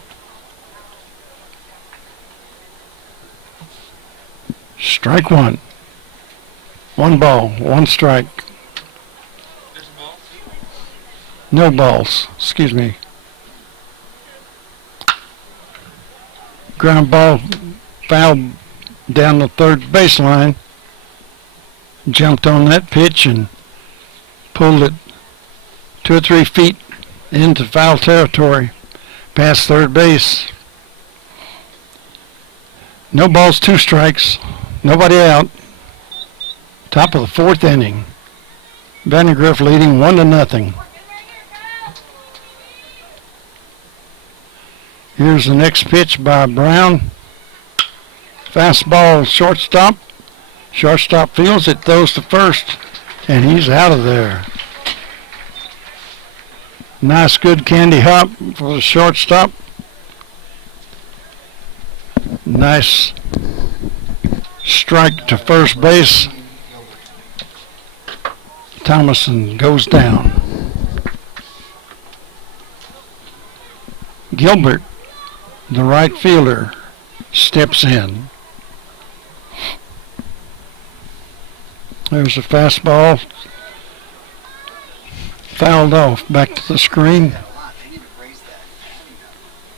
Strike one. 1 ball, 1 strike. No balls, excuse me. Ground ball foul down the third baseline. Jumped on that pitch and pulled it 2 or 3 feet into foul territory, past third base. No balls, 2 strikes, nobody out. Top of the 4th inning. Vandegrift leading 1-0. Here's the next pitch by Brown. Fastball, shortstop. Shortstop fields it, throws to first, and he's out of there. Nice, good candy hop for the shortstop. Nice strike to first base. Thomason goes down. Gilbert, the right fielder, steps in. There's a fastball. Fouled off. Back to the screen.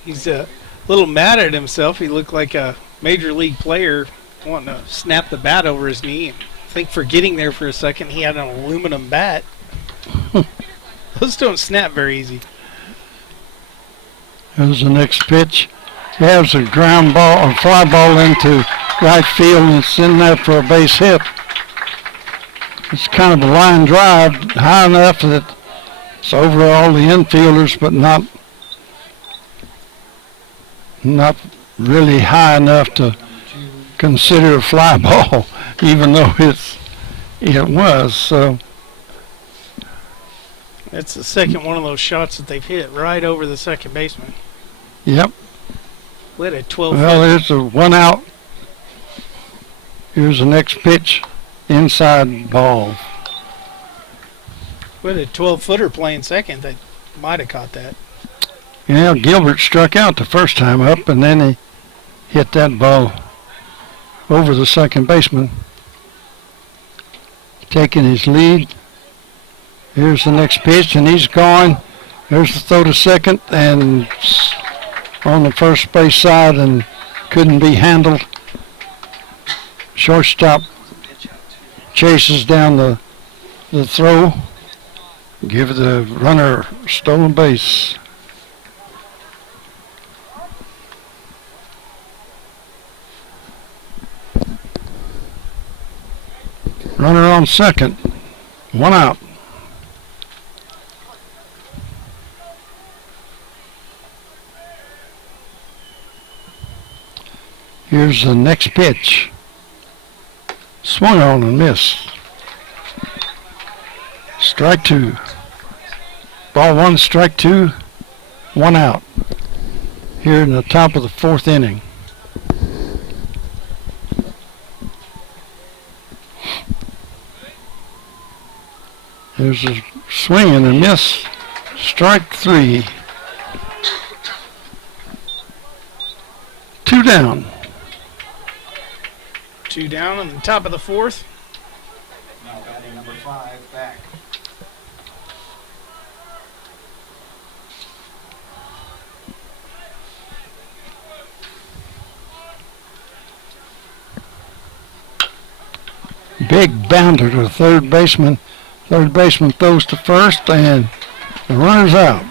He's a little mad at himself. He looked like a major league player wanting to snap the bat over his knee. I think forgetting there for a second he had an aluminum bat. Those don't snap very easy. Here's the next pitch. There's a ground ball, a fly ball into right field, and it's in there for a base hit. It's kind of a line drive, high enough that it's over all the infielders, but not really high enough to consider a fly ball, even though it was. So That's the second one of those shots that they've hit right over the second baseman. Yep. We had a 12. Well, there's a 1 out. Here's the next pitch. Inside ball. With a 12-footer playing second, they might have caught that. Yeah, Gilbert struck out the first time up, and then he hit that ball over the second baseman, taking his lead. Here's the next pitch, and he's gone. There's the throw to second, and on the first base side, and couldn't be handled. Shortstop chases down the throw. Give the runner stolen base. Runner on second. 1 out. Here's the next pitch. Swung on and missed. Strike 2. Ball 1, strike 2. 1 out. Here in the top of the 4th inning. There's a swing and a miss. Strike 3. 2 down. 2 down on the top of the 4th. Now batting number 5, back. Big bounder to the third baseman. Third baseman throws to first, and the runner's out.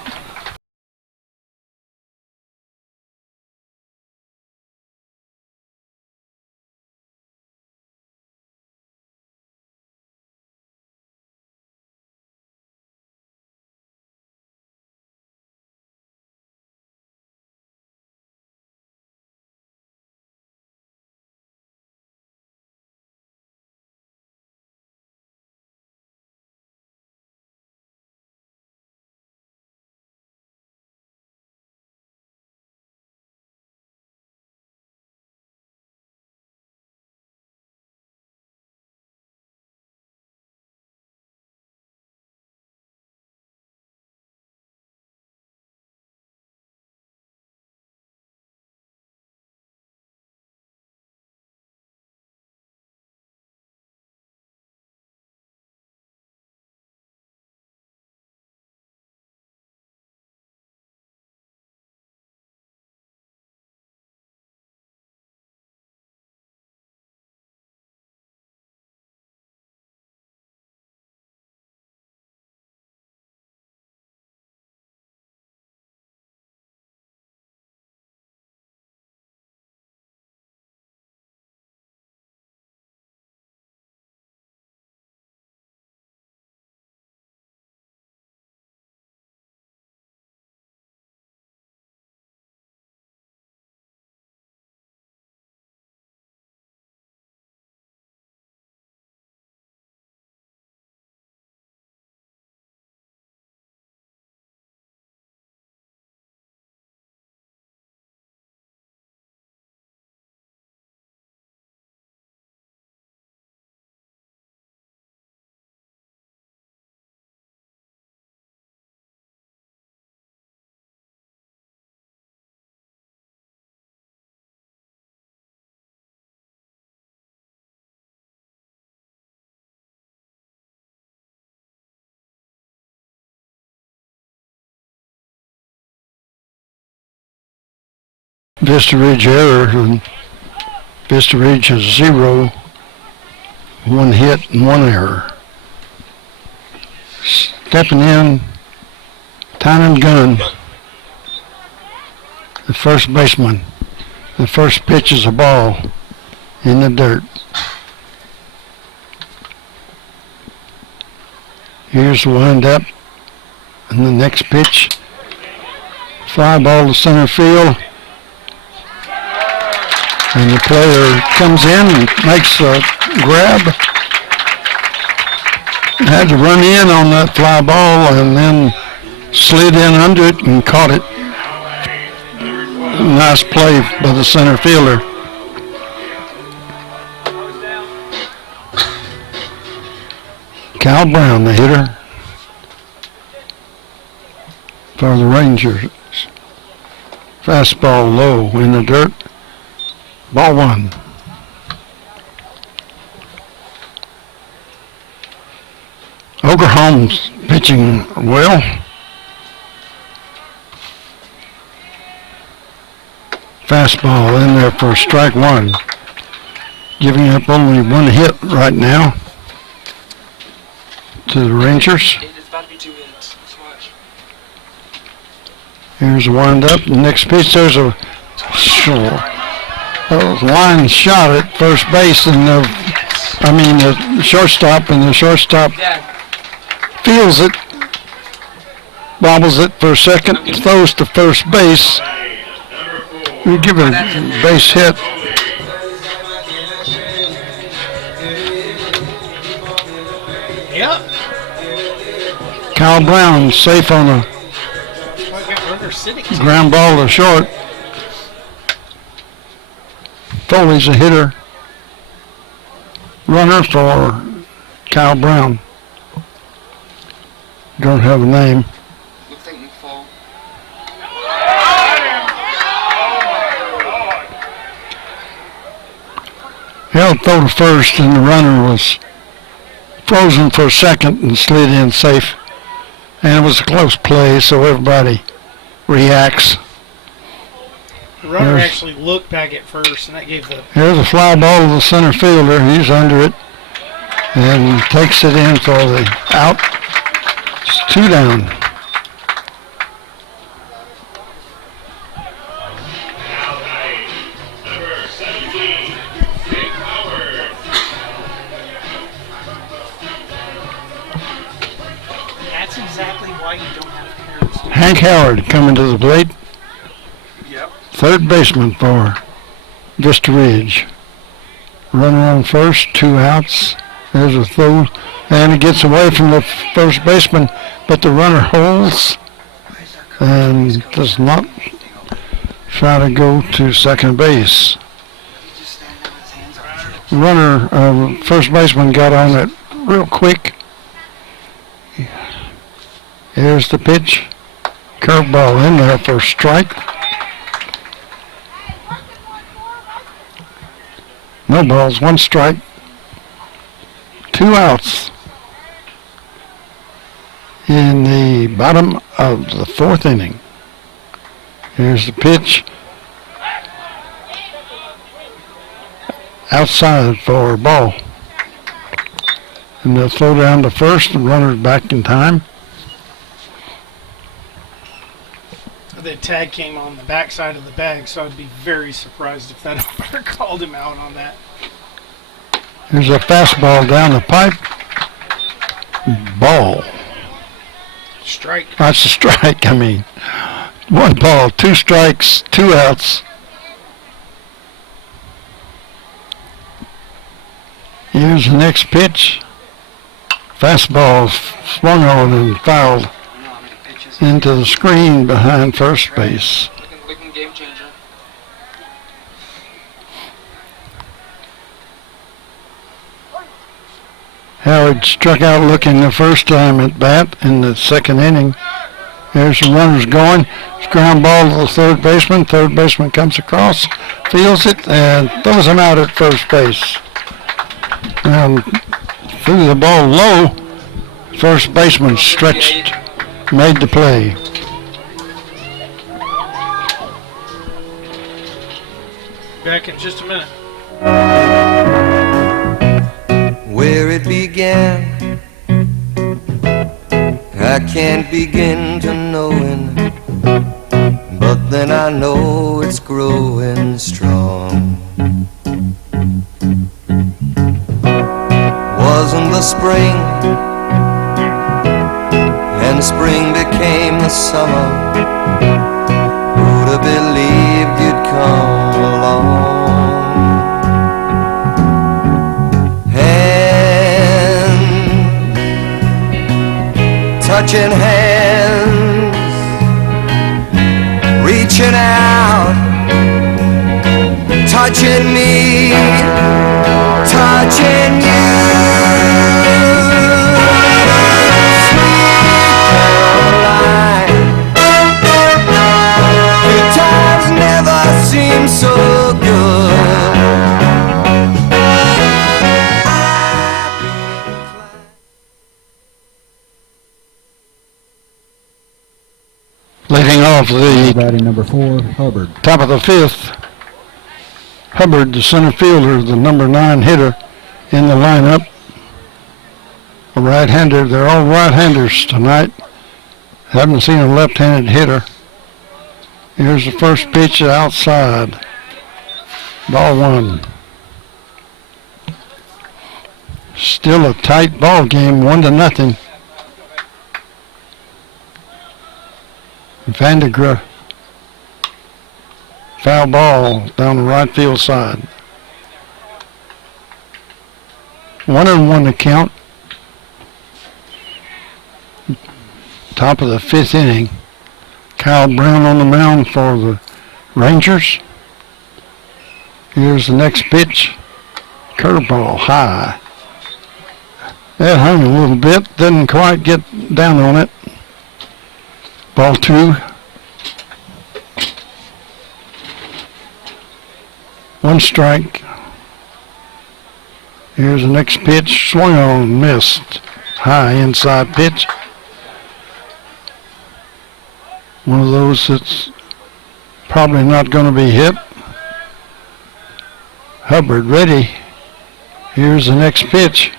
Vista Ridge error, and Vista Ridge has 0, 1 hit and 1 error. Stepping in, time and gun, the first baseman. The first pitch is a ball in the dirt. Here's the windup, and the next pitch, fly ball to center field. And the player comes in and makes a grab. Had to run in on that fly ball and then slid in under it and caught it. Nice play by the center fielder. Kyle Brown, the hitter for the Rangers. Fastball low in the dirt. Ball one. Oklahoma's pitching well. Fastball in there for strike one. Giving up only one hit right now to the Rangers. It's about to be 2 hits. Just watch. Here's a wind up. The next pitch, there's a line shot at first base, and the shortstop, and the shortstop Dad. feels it, bobbles it for a second, throws to first base. We give it a base hit. Yep. Kyle Brown safe on a ground ball to short. Foley's a hitter. Runner for Kyle Brown. Don't have a name. Looks like McFall. Held throw to first, and the runner was frozen for a second and slid in safe. And it was a close play, so everybody reacts. The runner actually looked back at first, and that gave the... Here's a fly ball to the center fielder. He's under it and takes it in for the out. It's 2 down. That's exactly why you don't have parents. Hank Howard coming to the plate. Yep. Third baseman for Vista Ridge. Runner on first, 2 outs. There's a throw, and it gets away from the first baseman, but the runner holds and does not try to go to second base. Runner, first baseman got on it real quick. Here's the pitch. Curveball in there for a strike. No balls, 1 strike. 2 outs in the bottom of the 4th inning. Here's the pitch. Outside for a ball. And they'll throw down to first, and runner's back in time. The tag came on the backside of the bag, so I'd be very surprised if that umpire called him out on that. Here's a fastball down the pipe. Ball. Strike. That's a strike, 1 ball, 2 strikes, 2 outs. Here's the next pitch. Fastball swung on and fouled into the screen behind first base. Looking game changer. Howard struck out looking the first time at bat in the 2nd inning. There's the runners going. It's ground ball to the third baseman. Third baseman comes across, feels it, and throws him out at first base. And threw the ball low. First baseman stretched, made the play. Back in just a minute. Where it began, I can't begin to knowing, but then I know it's growing strong. Wasn't the spring, and spring became the summer. Who'd have believed you'd come along? Touching hands, reaching out, touching me, touching you. of the Batting number 4, Hubbard. top of the 5th. Hubbard, the center fielder, the number 9 hitter in the lineup. A right-hander. They're all right-handers tonight. Haven't seen a left-handed hitter. Here's the first pitch outside. Ball 1. Still a tight ball game, 1-0. Vandegrift. Foul ball down the right field side. 1-1 to count. Top of the 5th inning. Kyle Brown on the mound for the Rangers. Here's the next pitch. Curveball high. That hung a little bit. Didn't quite get down on it. Ball 2. 1 strike. Here's the next pitch. Swung on, missed. High inside pitch. One of those that's probably not going to be hit. Hubbard ready. Here's the next pitch.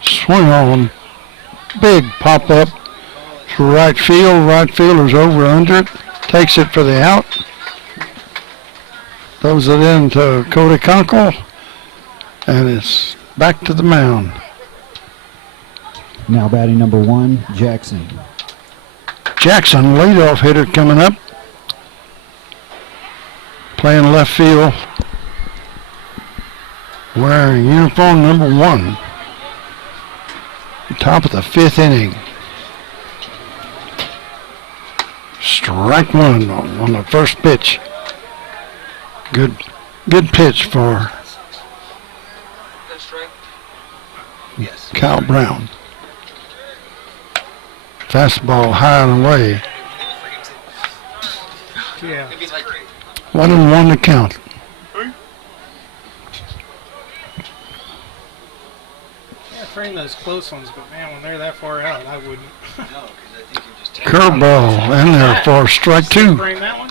Swung on. Big pop up to right field. Right fielder's over under it. Takes it for the out. Throws it into Cody Conkle. And it's back to the mound. Now batting number 1, Jackson. Jackson, leadoff hitter coming up. Playing left field. Wearing uniform number 1. Top of the 5th inning. Strike 1 on the first pitch. Good pitch for Kyle Brown. Fastball high and away. Yeah. 1-1 to count. Yeah, frame those close ones, but man, when they're that far out, I wouldn't. Curveball in there for strike 2. Frame that one?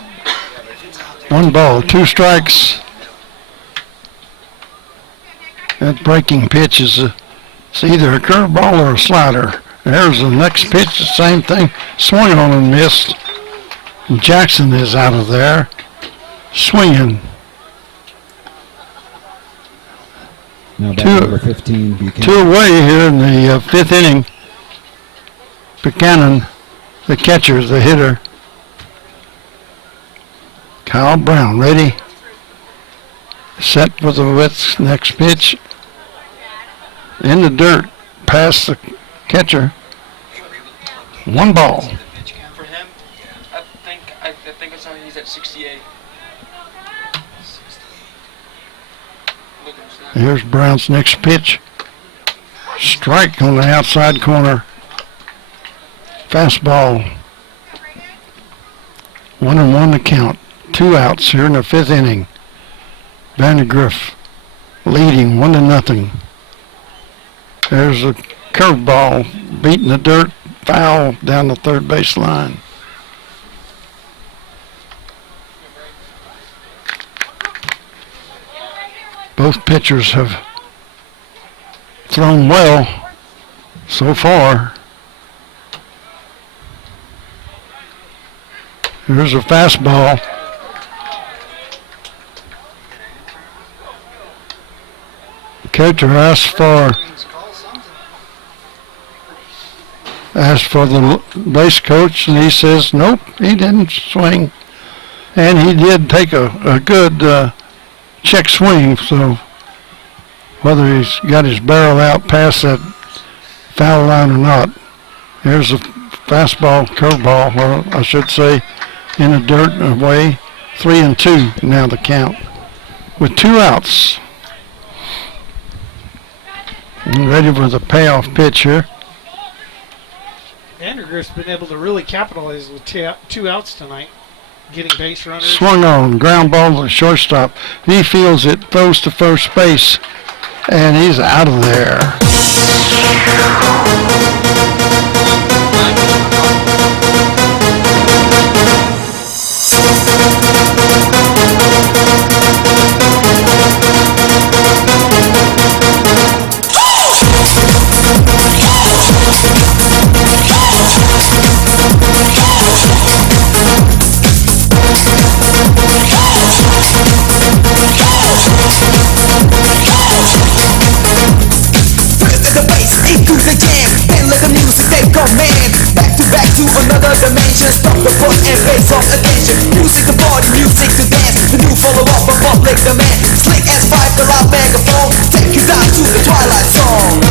1 ball, 2 strikes. That breaking pitch is it's either a curveball or a slider. There's the next pitch, the same thing. Swung on and missed. And Jackson is out of there. Swinging. Now batting number 15, Buchanan. 2 away here in the 5th inning. Buchanan, the catcher, the hitter. Kyle Brown ready. Set for the next pitch. In the dirt, past the catcher. 1 ball. For him, I think it's he's at 68. Here's Brown's next pitch. Strike on the outside corner. Fastball. 1-1 to count. 2 outs here in the 5th inning. Vandegrift leading 1-0. There's a curveball beating the dirt, foul down the third base line. Both pitchers have thrown well so far. Here's a fastball. The catcher asked for the base coach, and he says, nope, he didn't swing. And he did take a good check swing, so whether he's got his barrel out past that foul line or not, here's a fastball, curveball, well, I should say, in the dirt and away. 3-2 now the count, with 2 outs. And ready for the payoff pitch here. Vandegrift's been able to really capitalize with 2 outs tonight, getting base runners. Swung on, ground ball to the shortstop. He feels it, throws to first base, and he's out of there. attention, stop the bus and face off attention. Music to party, music to dance. The new follow-up of public demand. Slick as Vype, the loud megaphone. Take you down to the Twilight Zone.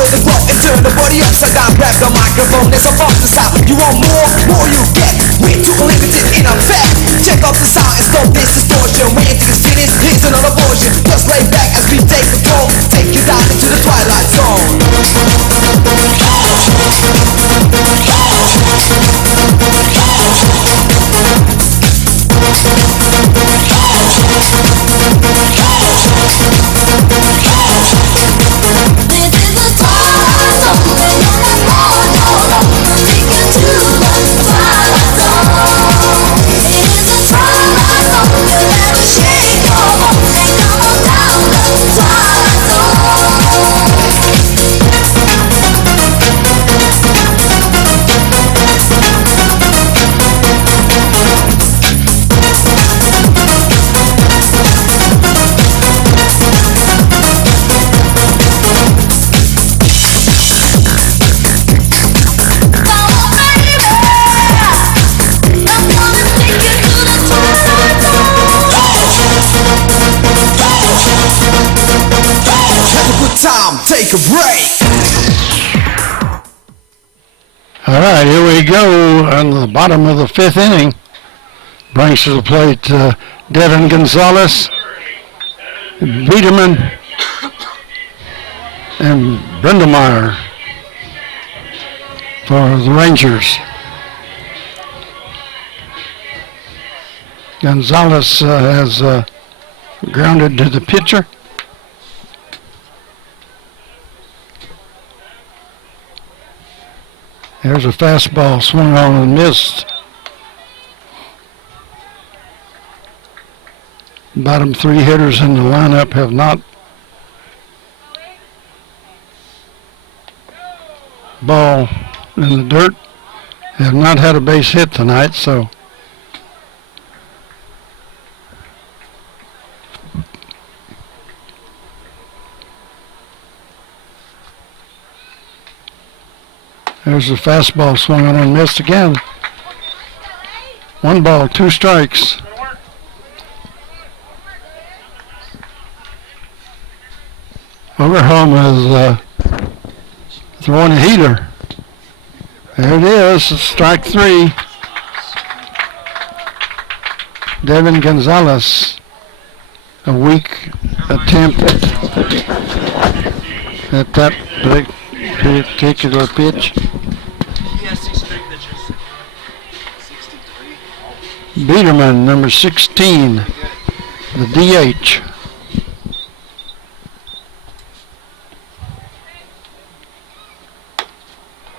The club and turn the body upside down. Grab the microphone, there's a funk to sound. You want more you get. Way too limited in effect. Check out the sound and stop this distortion. When you think it's finished, here's another portion. Just lay back as we take control. Take you down into the Twilight Zone. Take a break. All right, here we go on the bottom of the 5th inning. Brings to the plate Devin Gonzalez, Biederman, and Brendemeyer for the Rangers. Gonzalez has grounded to the pitcher. There's a fastball swung on and missed. Bottom 3 hitters in the lineup have not ball in the dirt, have not had a base hit tonight, so there's the fastball swung on and missed again. 1 ball, 2 strikes. Overholm is throwing a heater. There it is, strike 3. Devin Gonzalez, a weak attempt at that particular pitch. He has 63 pitches. 63. Biederman, number 16, the DH.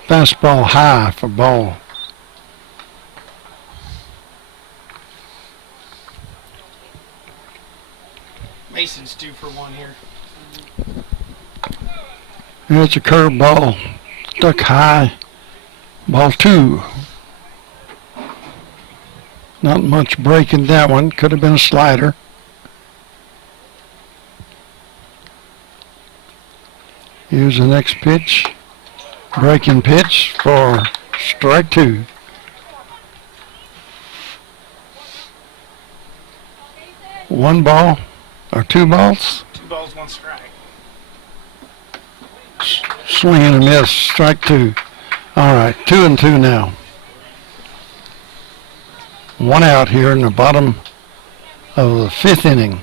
Fastball high for ball. Mason's due for one here. It's a curveball, stuck high. Ball 2. Not much break in that one. Could have been a slider. Here's the next pitch. Breaking pitch for strike 2. One ball or 2 balls. 2 balls, 1 strike. Swing and a miss, strike 2. All right, 2-2 now. 1 out here in the bottom of the 5th inning.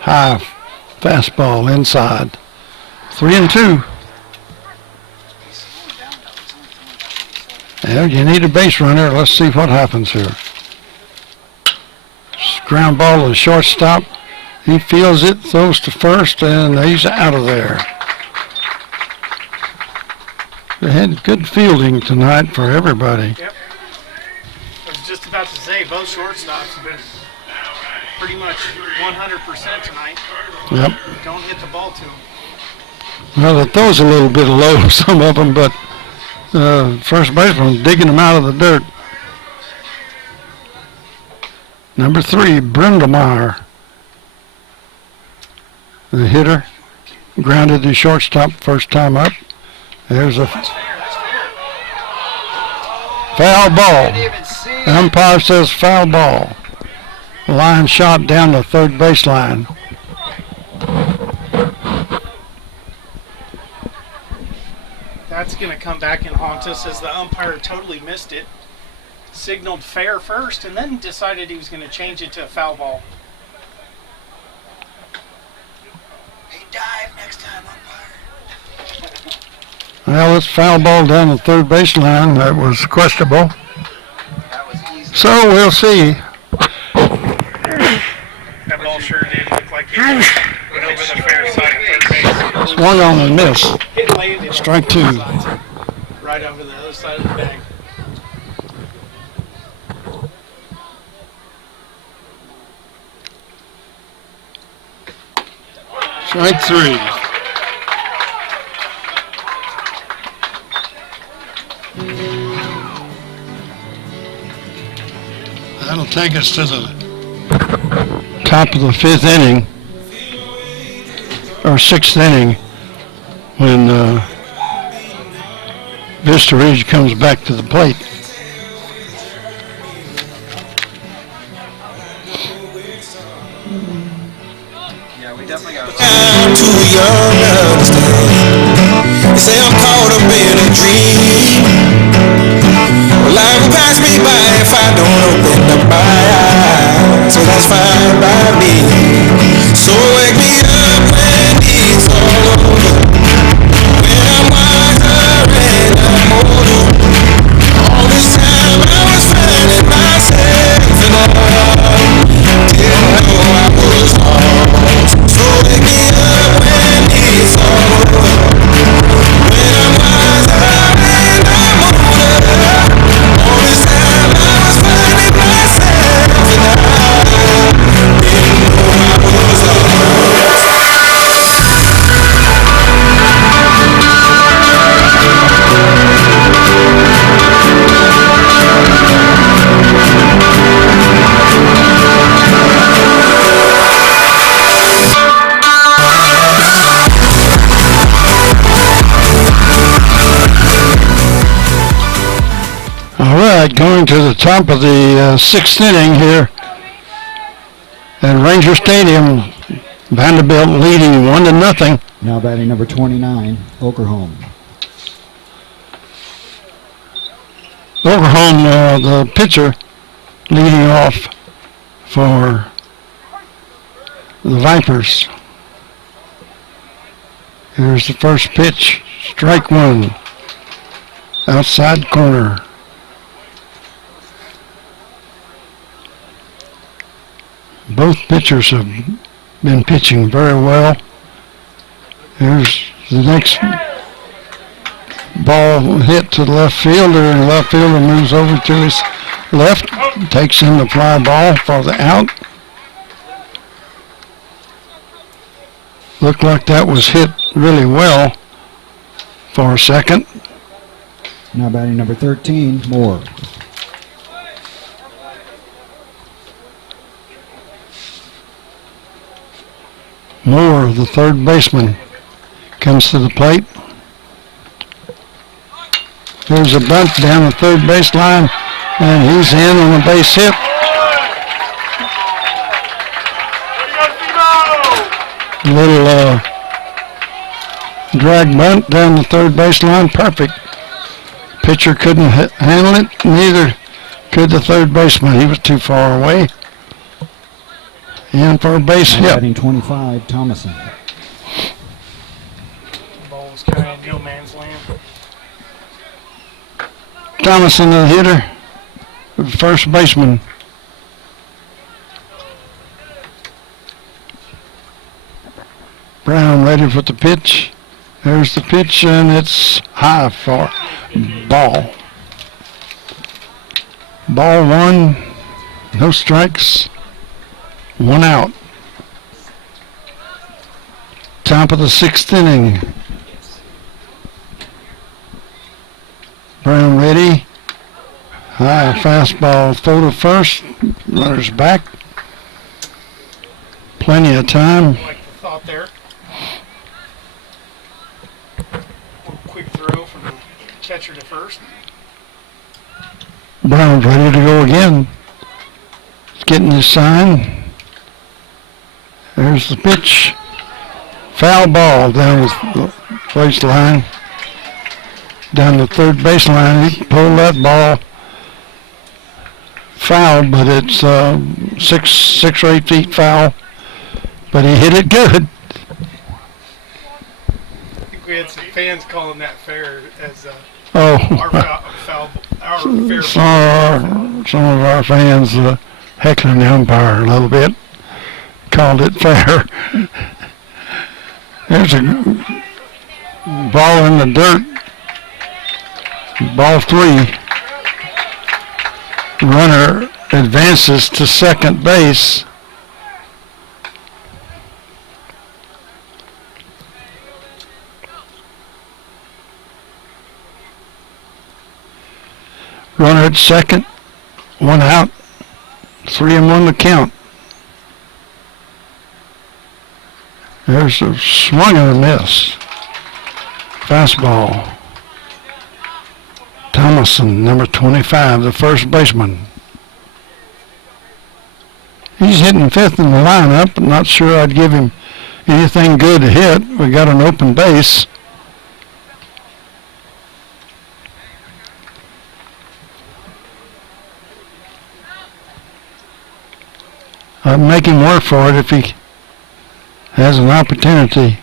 High fastball inside. 3-2. Yeah, you need a base runner. Let's see what happens here. Ground ball to the shortstop. He feels it, throws to first, and he's out of there. They had good fielding tonight for everybody. Yep. I was just about to say, both shortstops have been pretty much 100% tonight. Yep. Don't hit the ball to them. Well, the throw's a little bit low, some of them, but First baseman digging him out of the dirt. Number 3, Brindelmeyer. The hitter grounded the shortstop first time up. There's a foul ball. The umpire says foul ball. Line shot down the third baseline. That's going to come back and haunt us as the umpire totally missed it. Signaled fair first and then decided he was going to change it to a foul ball. Hey, dive next time, umpire. Well, it's foul ball down the third baseline. That was questionable. That was easy. So we'll see. That ball sure did look like it went over the fair side of third base. Swung on and miss. It landed Strike 2. right over the other side of the bag. Strike 3. That'll take us to the top of the 5th inning, or 6th inning, when Vista Ridge comes back to the plate. Yeah, we definitely got I'm too young to understand. They say I'm caught up in a dream. Well, life will pass me by if I don't open up my eyes. So that's fine by me. So wake me up when it's all over. When I'm wiser and I'm older. All this time I was finding myself and I didn't know I was lost. So wake me up when it's all over. When I'm wiser and I'm older. All this time I was finding myself and I didn't know I was lost. All right, going to the top of the 6th inning here at Ranger Stadium. Vanderbilt leading 1-0. Now batting number 29, Okerholm. Okerholm, the pitcher, leading off for the Vipers. Here's the first pitch, strike 1, outside corner. Both pitchers have been pitching very well. Here's the next ball hit to the left fielder, and the left fielder moves over to his left, takes in the fly ball for the out. Looked like that was hit really well for a second. Now batting number 13, Moore. Moore, the third baseman, comes to the plate. There's a bunt down the third baseline, and he's in on a base hit. Little drag bunt down the third baseline, perfect. Pitcher couldn't handle it, neither could the third baseman. He was too far away. In for a base Now hit. batting 25, Thomason. The ball was kind of in no man's land. Thomason, the hitter, first baseman. Brown ready for the pitch. There's the pitch, and it's high for ball. Ball 1, no strikes, 1 out. Top of the 6th inning. fastball throw to first. Runner's back. Plenty of time. I like the thought there. Quick throw from the catcher to first. Brown's ready to go again. He's getting his sign. There's the pitch. Foul ball down the baseline. Down the third baseline. He pulled that ball. Foul, but it's 6 or 8 feet foul. But he hit it good. I think we had some fans calling that fair as Oh, our fair. some of our fans heckling the umpire a little bit. Called it fair. There's a ball in the dirt. Ball 3. Runner advances to second base. Runner at second, 1 out, 3-1 to count. There's a swing and a miss. Fastball. Thomason, number 25, the first baseman. He's hitting fifth in the lineup, but not sure I'd give him anything good to hit. We got an open base. I'd make him work for it if he has an opportunity.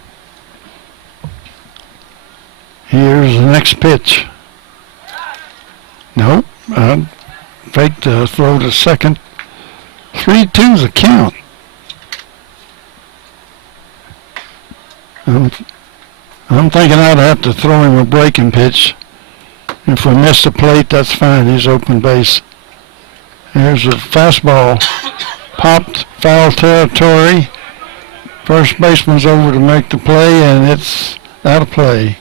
Here's the next pitch. Nope. Fake the throw to second. 3-2's a count. I'm thinking I'd have to throw him a breaking pitch. If we miss the plate, that's fine. He's open base. Here's a fastball. Popped, foul territory. First baseman's over to make the play, and it's out of play.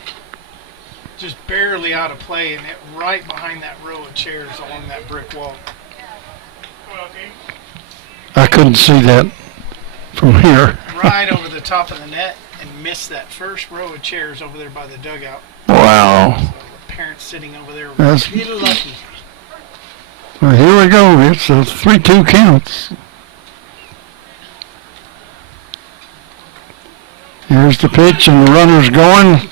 Just barely out of play, and it right behind that row of chairs along that brick wall. I couldn't see that from here. Right over the top of the net and missed that first row of chairs over there by the dugout. Wow. So the parents sitting over there were That's- really lucky. Well, here we go. It's a 3-2 counts. Here's the pitch, and the runner's going.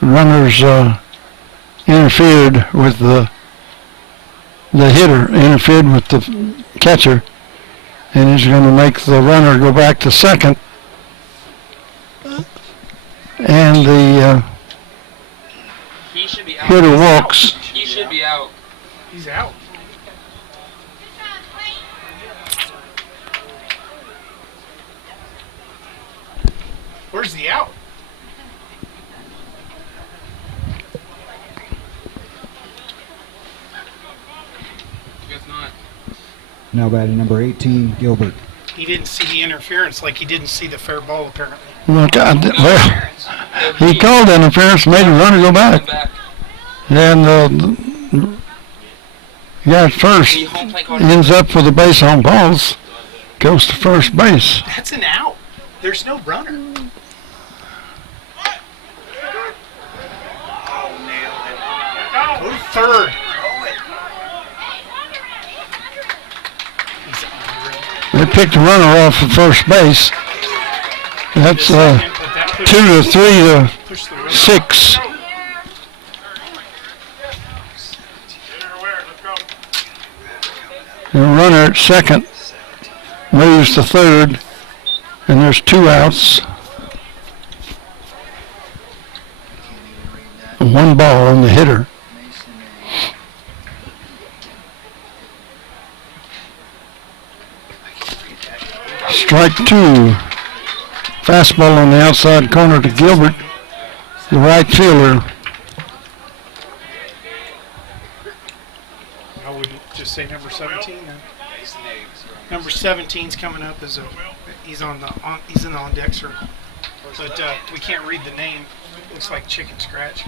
The runner's interfered with the hitter, interfered with the catcher, and he's going to make the runner go back to second. And the He should be out. hitter walks. He should be out. He's out. Where's the out? Guess not. Now batting number 18, Gilbert. He didn't see the interference like he didn't see the fair ball, apparently. Look, well, he called interference, made the runner go back. And the guy at first The home plate called ends up with the base on balls, goes to first base. That's an out. There's no runner. Go to third. They picked the runner off of first base. That's 2 to 3 to Push the runner. 6. The runner at second moves to third, and there's 2 outs. 1 ball on the hitter. Strike 2. Fastball on the outside corner to Gilbert, the right fielder. I would just say number 17 then. Number 17's coming up as he's in the on deck circle. But we can't read the name. Looks like chicken scratch.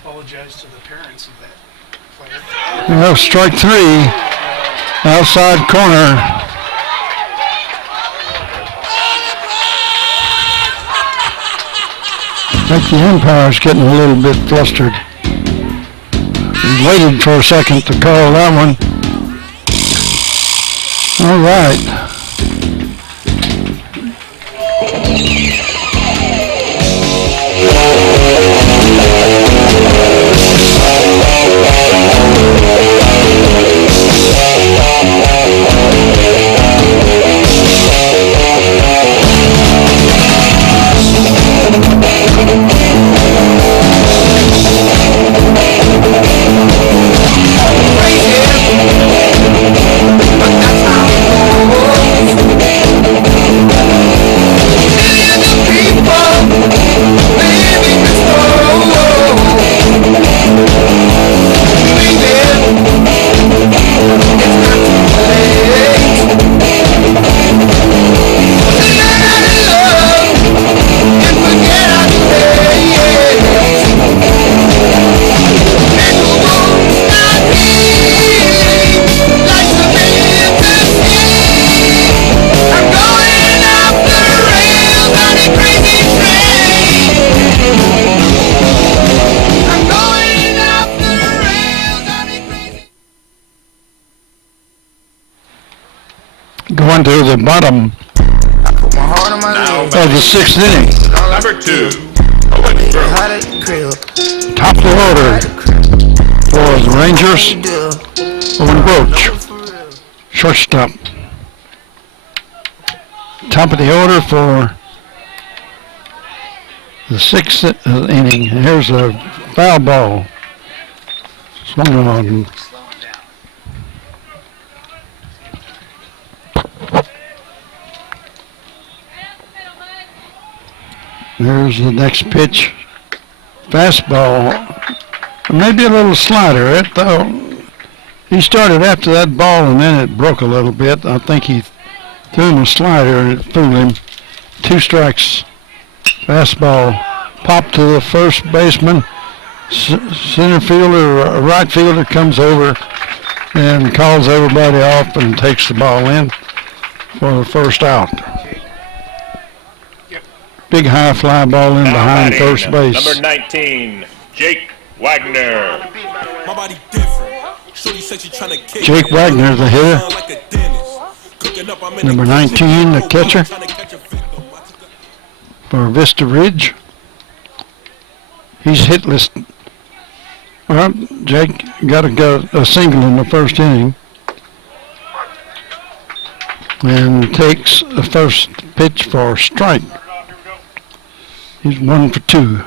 Apologize to the parents of that player. Well, strike 3. Outside corner. I think the umpire's getting a little bit flustered. He waited for a second to call that one. All right. Going to the bottom of the 6th inning. Number 2, Owen Gross. Top of the order for the Rangers, Owen Groach, shortstop. Top of the order for the 6th inning. Here's a foul ball. Swung on. There's the next pitch. Fastball. Maybe a little slider. He started after that ball and then it broke a little bit. I think he threw him a slider and it fooled him. 2 strikes. Fastball popped to the first baseman. Center fielder, right fielder comes over and calls everybody off and takes the ball in for the first out. Big high fly ball in Now behind batting, first base. Number 19, Jake Wagner. Jake Wagner, the hitter. Number 19, the catcher for Vista Ridge. He's hitless. Well, Jake got a single in the first inning and takes the first pitch for strike. He's 1 for 2.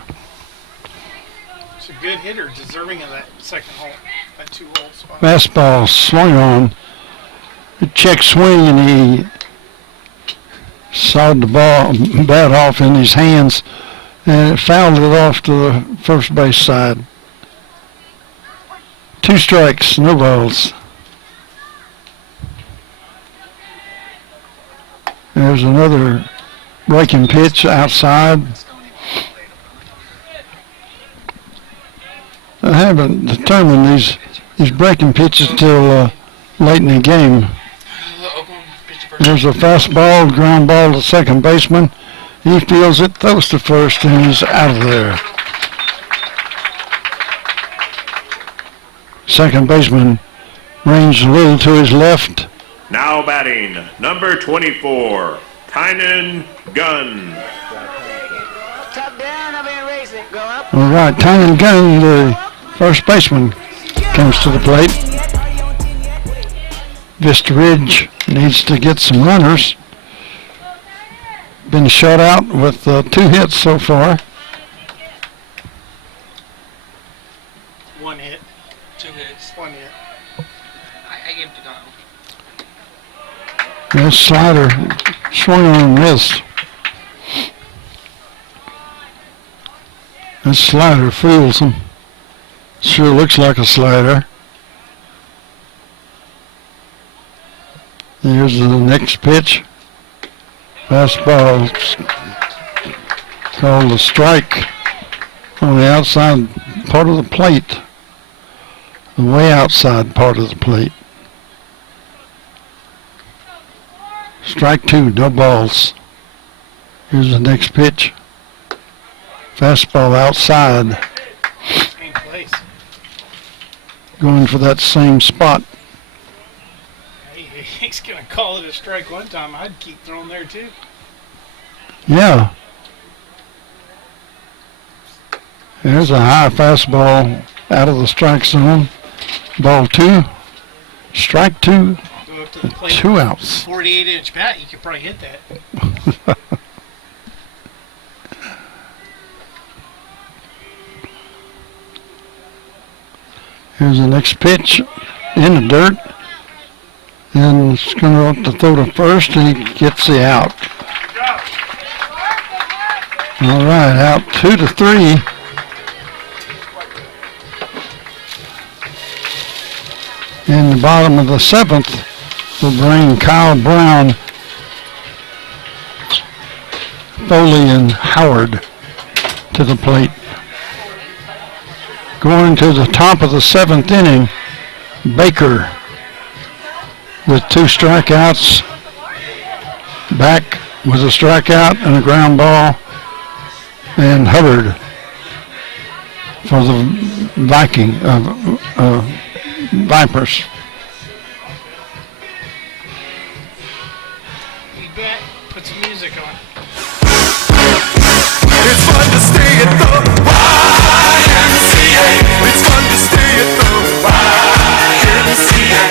It's a good hitter, deserving of that second hole, that 2-hole spot. Fastball swung on. A check swing and he sawed the bat off in his hands and it fouled it off to the first base side. 2 strikes, no balls. There's another breaking pitch outside. I haven't determined these breaking pitches till late in the game. There's a fastball, ground ball to second baseman. He fields it, throws to first, and he's out of there. Second baseman ranged a little to his left. Now batting, number 24, Tynan Gunn. All right, Tynan Gunn, the first baseman, comes to the plate. Vista Ridge needs to get some runners. Been shut out with 2 hits so far. 1 hit. 2 hits. 1 hit. I gave it to Donald. That slider swung on and missed. That slider fools him. Sure looks like a slider. Here's the next pitch. Fastball Called a strike on the outside part of the plate. The way outside part of the plate. Strike 2, no balls. Here's the next pitch. Fastball outside. Same place. Going for that same spot. He's going to call it a strike one time. I'd keep throwing there too. Yeah. There's a high fastball out of the strike zone. Ball 2. Strike 2. Go up to the plate. 2 outs. 48-inch bat, you could probably hit that. Here's the next pitch in the dirt. And it's going to have to throw to first, and he gets the out. All right, out 2-3. In the bottom of the 7th, will bring Kyle Brown, Foley, and Howard to the plate. Going to the top of the 7th inning, Baker with 2 strikeouts, back with a strikeout and a ground ball, and Hubbard for the Vipers. Be back. Put some music on. It's fun to stay at the YMCA. It's fun to stay at the YMCA.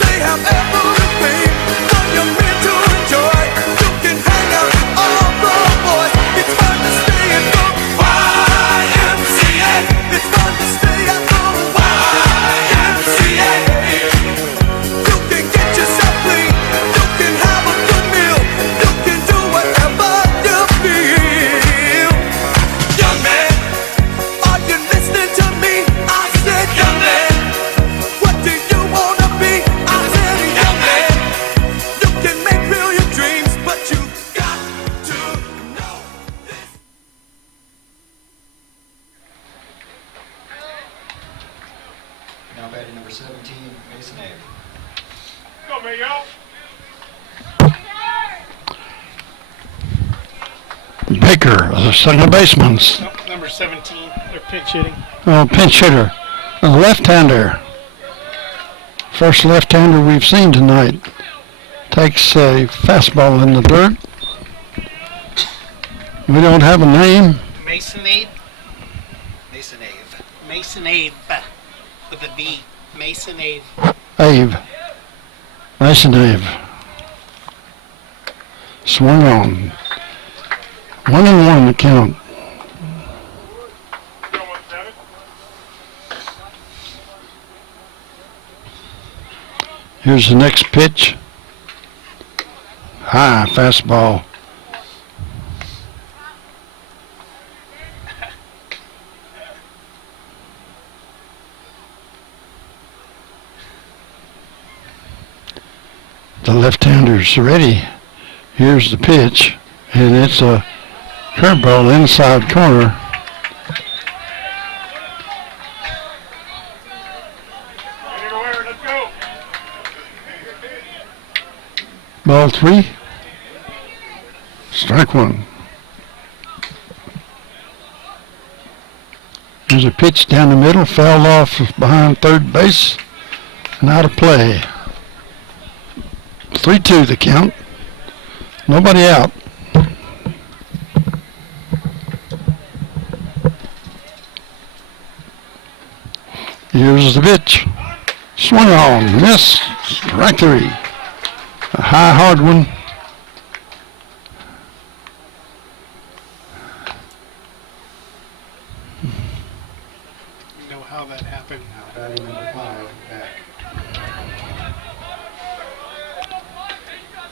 They have everything for your men to enjoy. You can hang out with all the boys. It's fun to stay at the YMCA. It's fun to stay at the YMCA. You can get yourself clean. You can have a good meal. You can do whatever you feel. Young man, are you listening to me? I said, young man, what do you wanna be? I said, young man, you can make real your dreams, but you got to know this. Now batting number 17, Mason Ave. Go, Mayo. Baker, the second baseman. Nope, number 17. They're pinch hitting. Oh, pinch hitter. A left-hander. First left-hander we've seen tonight. Takes a fastball in the dirt. We don't have a name. Mason Ave. Mason Ave. Mason Ave. With a V. Mason Ave. Ave. Mason Ave. Swung on. 1-1 to count. Here's the next pitch. High fastball. The left-hander's ready. Here's the pitch, and it's a curveball inside corner. Let's go. Ball 3. Strike 1. There's a pitch down the middle, fouled off behind third base, and out of play. 3-2 the count. Nobody out. Here's the pitch. Swung on, miss, strike 3. A high, hard one. You know how that happened. Now batting number 5, back.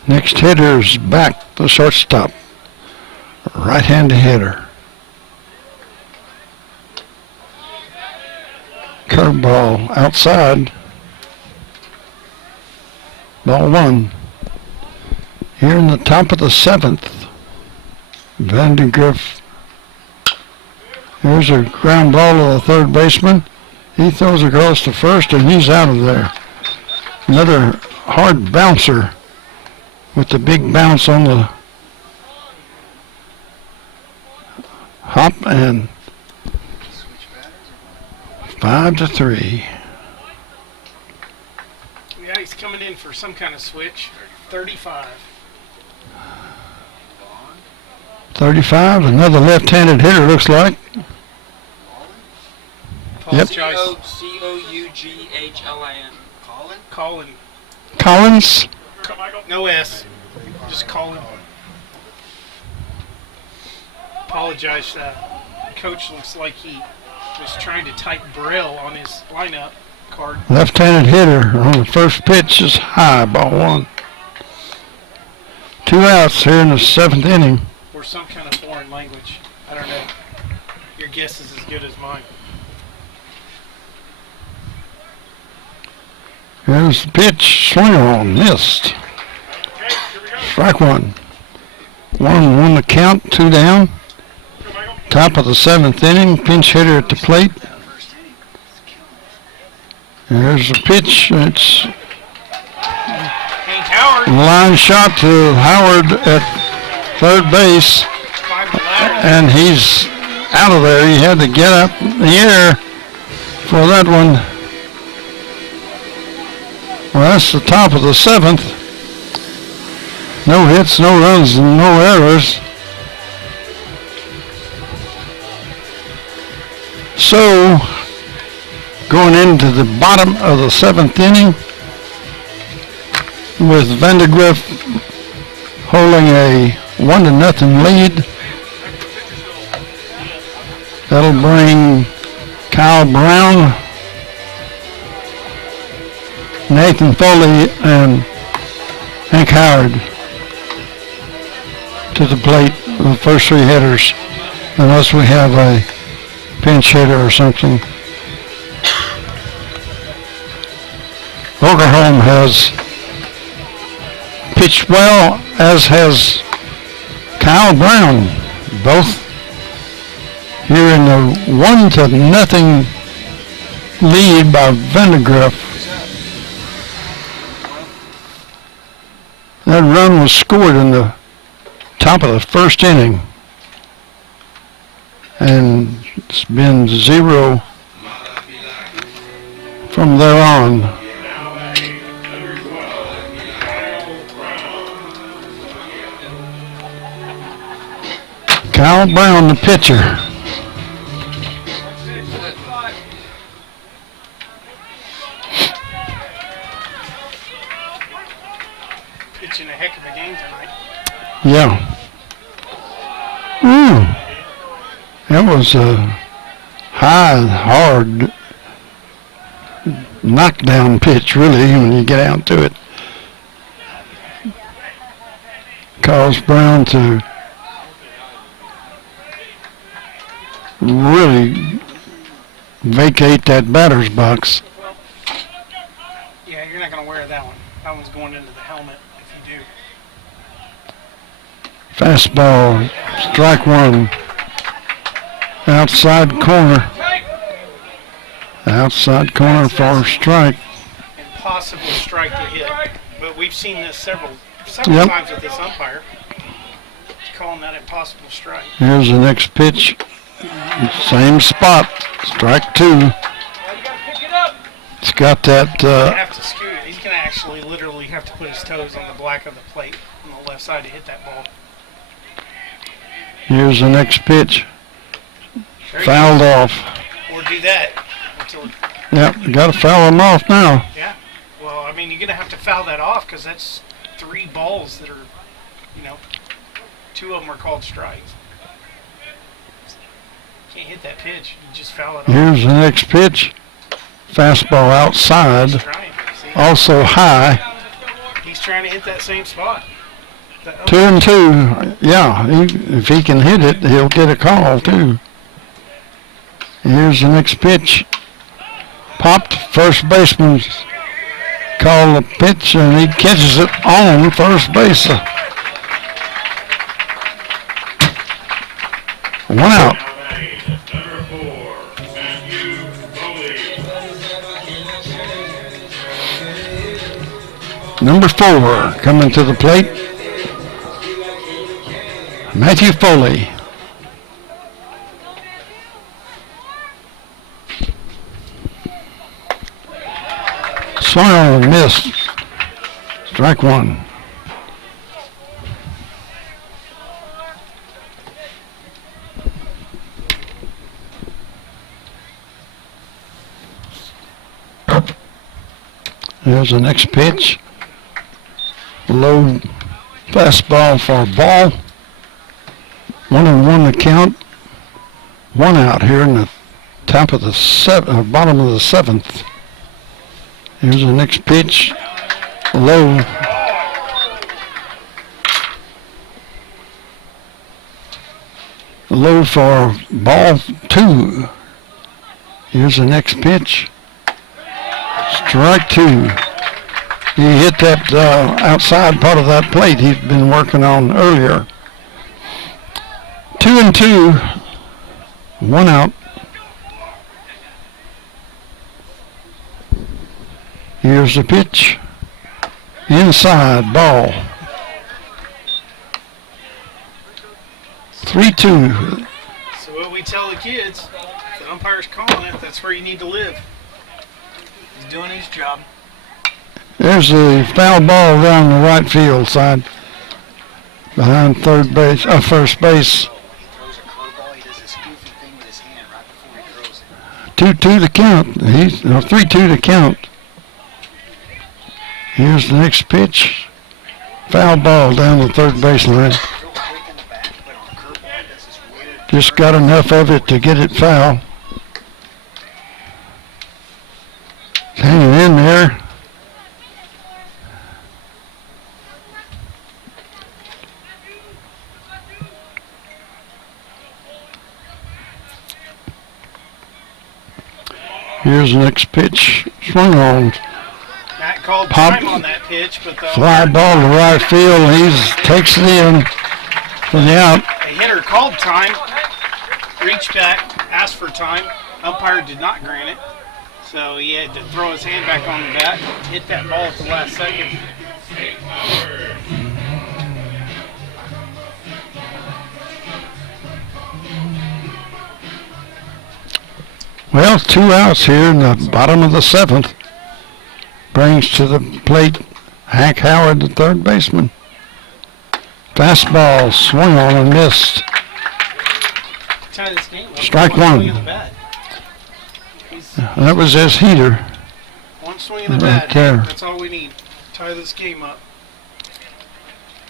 Next hitter's back, the shortstop. Right-handed hitter. Curveball outside. Ball 1. Here in the top of the 7th, Vandegrift. Here's a ground ball to the third baseman. He throws across to first, and he's out of there. Another hard bouncer with the big bounce on the hop, and 5-3. Yeah, he's coming in for some kind of switch. 35. 35, another left-handed hitter, looks like. Yep. Apologize. Coughlin. Colin. Collins. No S. Just Colin. Apologize. Coach looks like he was trying to type Braille on his lineup card. Left-handed hitter on the first pitch is high, ball one. 2 outs here in the 7th inning. Or some kind of foreign language. I don't know. Your guess is as good as mine. Here's the pitch, swing on, missed. Strike one. 1-1 the count, 2 down. Top of the 7th inning, pinch hitter at the plate. There's the pitch. It's Hank Howard. line shot to Howard at third base, and he's out of there. He had to get up in the air for that one. Well, that's the top of the 7th. No hits, no runs, and no errors. So, going into the bottom of the 7th inning, with Vandegrift holding a 1-0 lead. That'll bring Kyle Brown, Nathan Foley, and Hank Howard to the plate, the first 3 hitters, unless we have a pinch hitter or something. Okerholm has pitched well, as has Kyle Brown, both here in the 1-0 lead by Vandegrift. That run was scored in the top of the 1st inning, and it's been 0 from there on. Kyle Brown, the pitcher. Pitching a heck of a game tonight. Yeah. That was a high, hard knockdown pitch, really, when you get out to it. Caused Brown to really vacate that batter's box. Yeah, you're not going to wear that one. That one's going into the helmet if you do. Fastball, strike one. Outside corner. Outside corner for a strike. Impossible strike to hit. But we've seen this several Yep. times with this umpire. Calling that impossible strike. Here's the next pitch. Same spot. Strike 2. It's got that. You have to scoot it. He's going to actually literally have to put his toes on the black of the plate on the left side to hit that ball. Here's the next pitch. There you Fouled off. go. Or do that. Until, Yep, you got to foul him off now. yeah. Well, I mean, you're going to have to foul that off because that's 3 balls that are, 2 of them are called strikes. Can't hit that pitch. You just foul it off. Here's the next pitch. Fastball outside. He's trying. See? Also high. He's trying to hit that same spot. 2-2. Yeah, if he can hit it, he'll get a call too. Here's the next pitch. Popped. First baseman called the pitch, and he catches it on first base. One out. Number 4, Matthew Foley. Number 4 coming to the plate. Matthew Foley. Swung on and missed. Strike one. There's the next pitch. Low fastball for a ball. 1-1 the count. One out here in the top of the bottom of the seventh. Here's the next pitch. Low. Low for ball 2. Here's the next pitch. Strike 2. He hit that outside part of that plate he'd been working on earlier. 2-2. One out. Here's the pitch. Inside ball. 3-2. So what we tell the kids, if the umpire's calling it, that's where you need to live. He's doing his job. There's the foul ball down the right field side. Behind first base. He throws a curveball. He does this goofy thing with his hand right before he throws it. 2-2 to count. 3-2 to count. Here's the next pitch. Foul ball down the third baseline. Just got enough of it to get it foul. Hanging in there. Here's the next pitch. Swung on. Matt called Pop. time on that pitch, but the Fly ball to right field. He takes it in for the out. the hitter called time, reached back, asked for time. Umpire did not grant it, so he had to throw his hand back on the bat, hit that ball at the last second. Well, 2 outs here in the bottom of the seventh. Brings to the plate Hank Howard, the third baseman. Fastball swung on and missed. Tie this game up. Strike One one. swing of the bat. That was his heater. One swing of the Right bat. there. That's all we need. Tie this game up.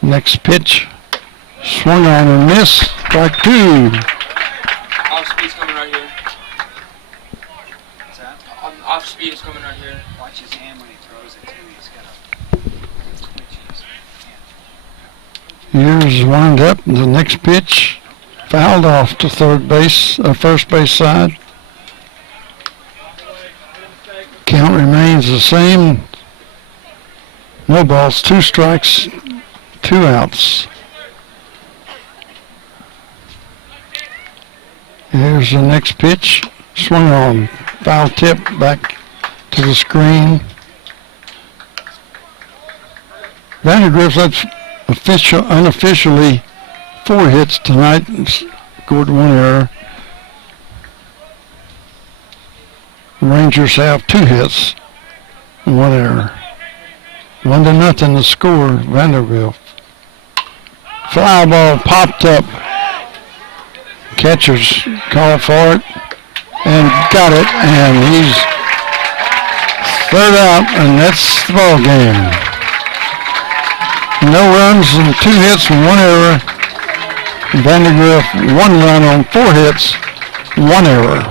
Next pitch. Swung on and missed. Strike 2. Off speed's coming right here. What's that? Off speed is coming right here. Watch his hand when he throws it, too. He's got a twitch in his hand. Here's wind up. The next pitch. Fouled off to first base side. Count remains the same. No balls, 2 strikes, 2 outs. Here's the next pitch. Swung on. Foul tip back to the screen. Vandegrift, that's unofficially 4 hits tonight and scored 1 error. Rangers have 2 hits and 1 error. 1-0 the score, Vanderbilt. Fly ball popped up. Catcher's called for it and got it, and he's third out, and that's the ball game. No runs and 2 hits and 1 error. Vandegrift 1 run on 4 hits, 1 error.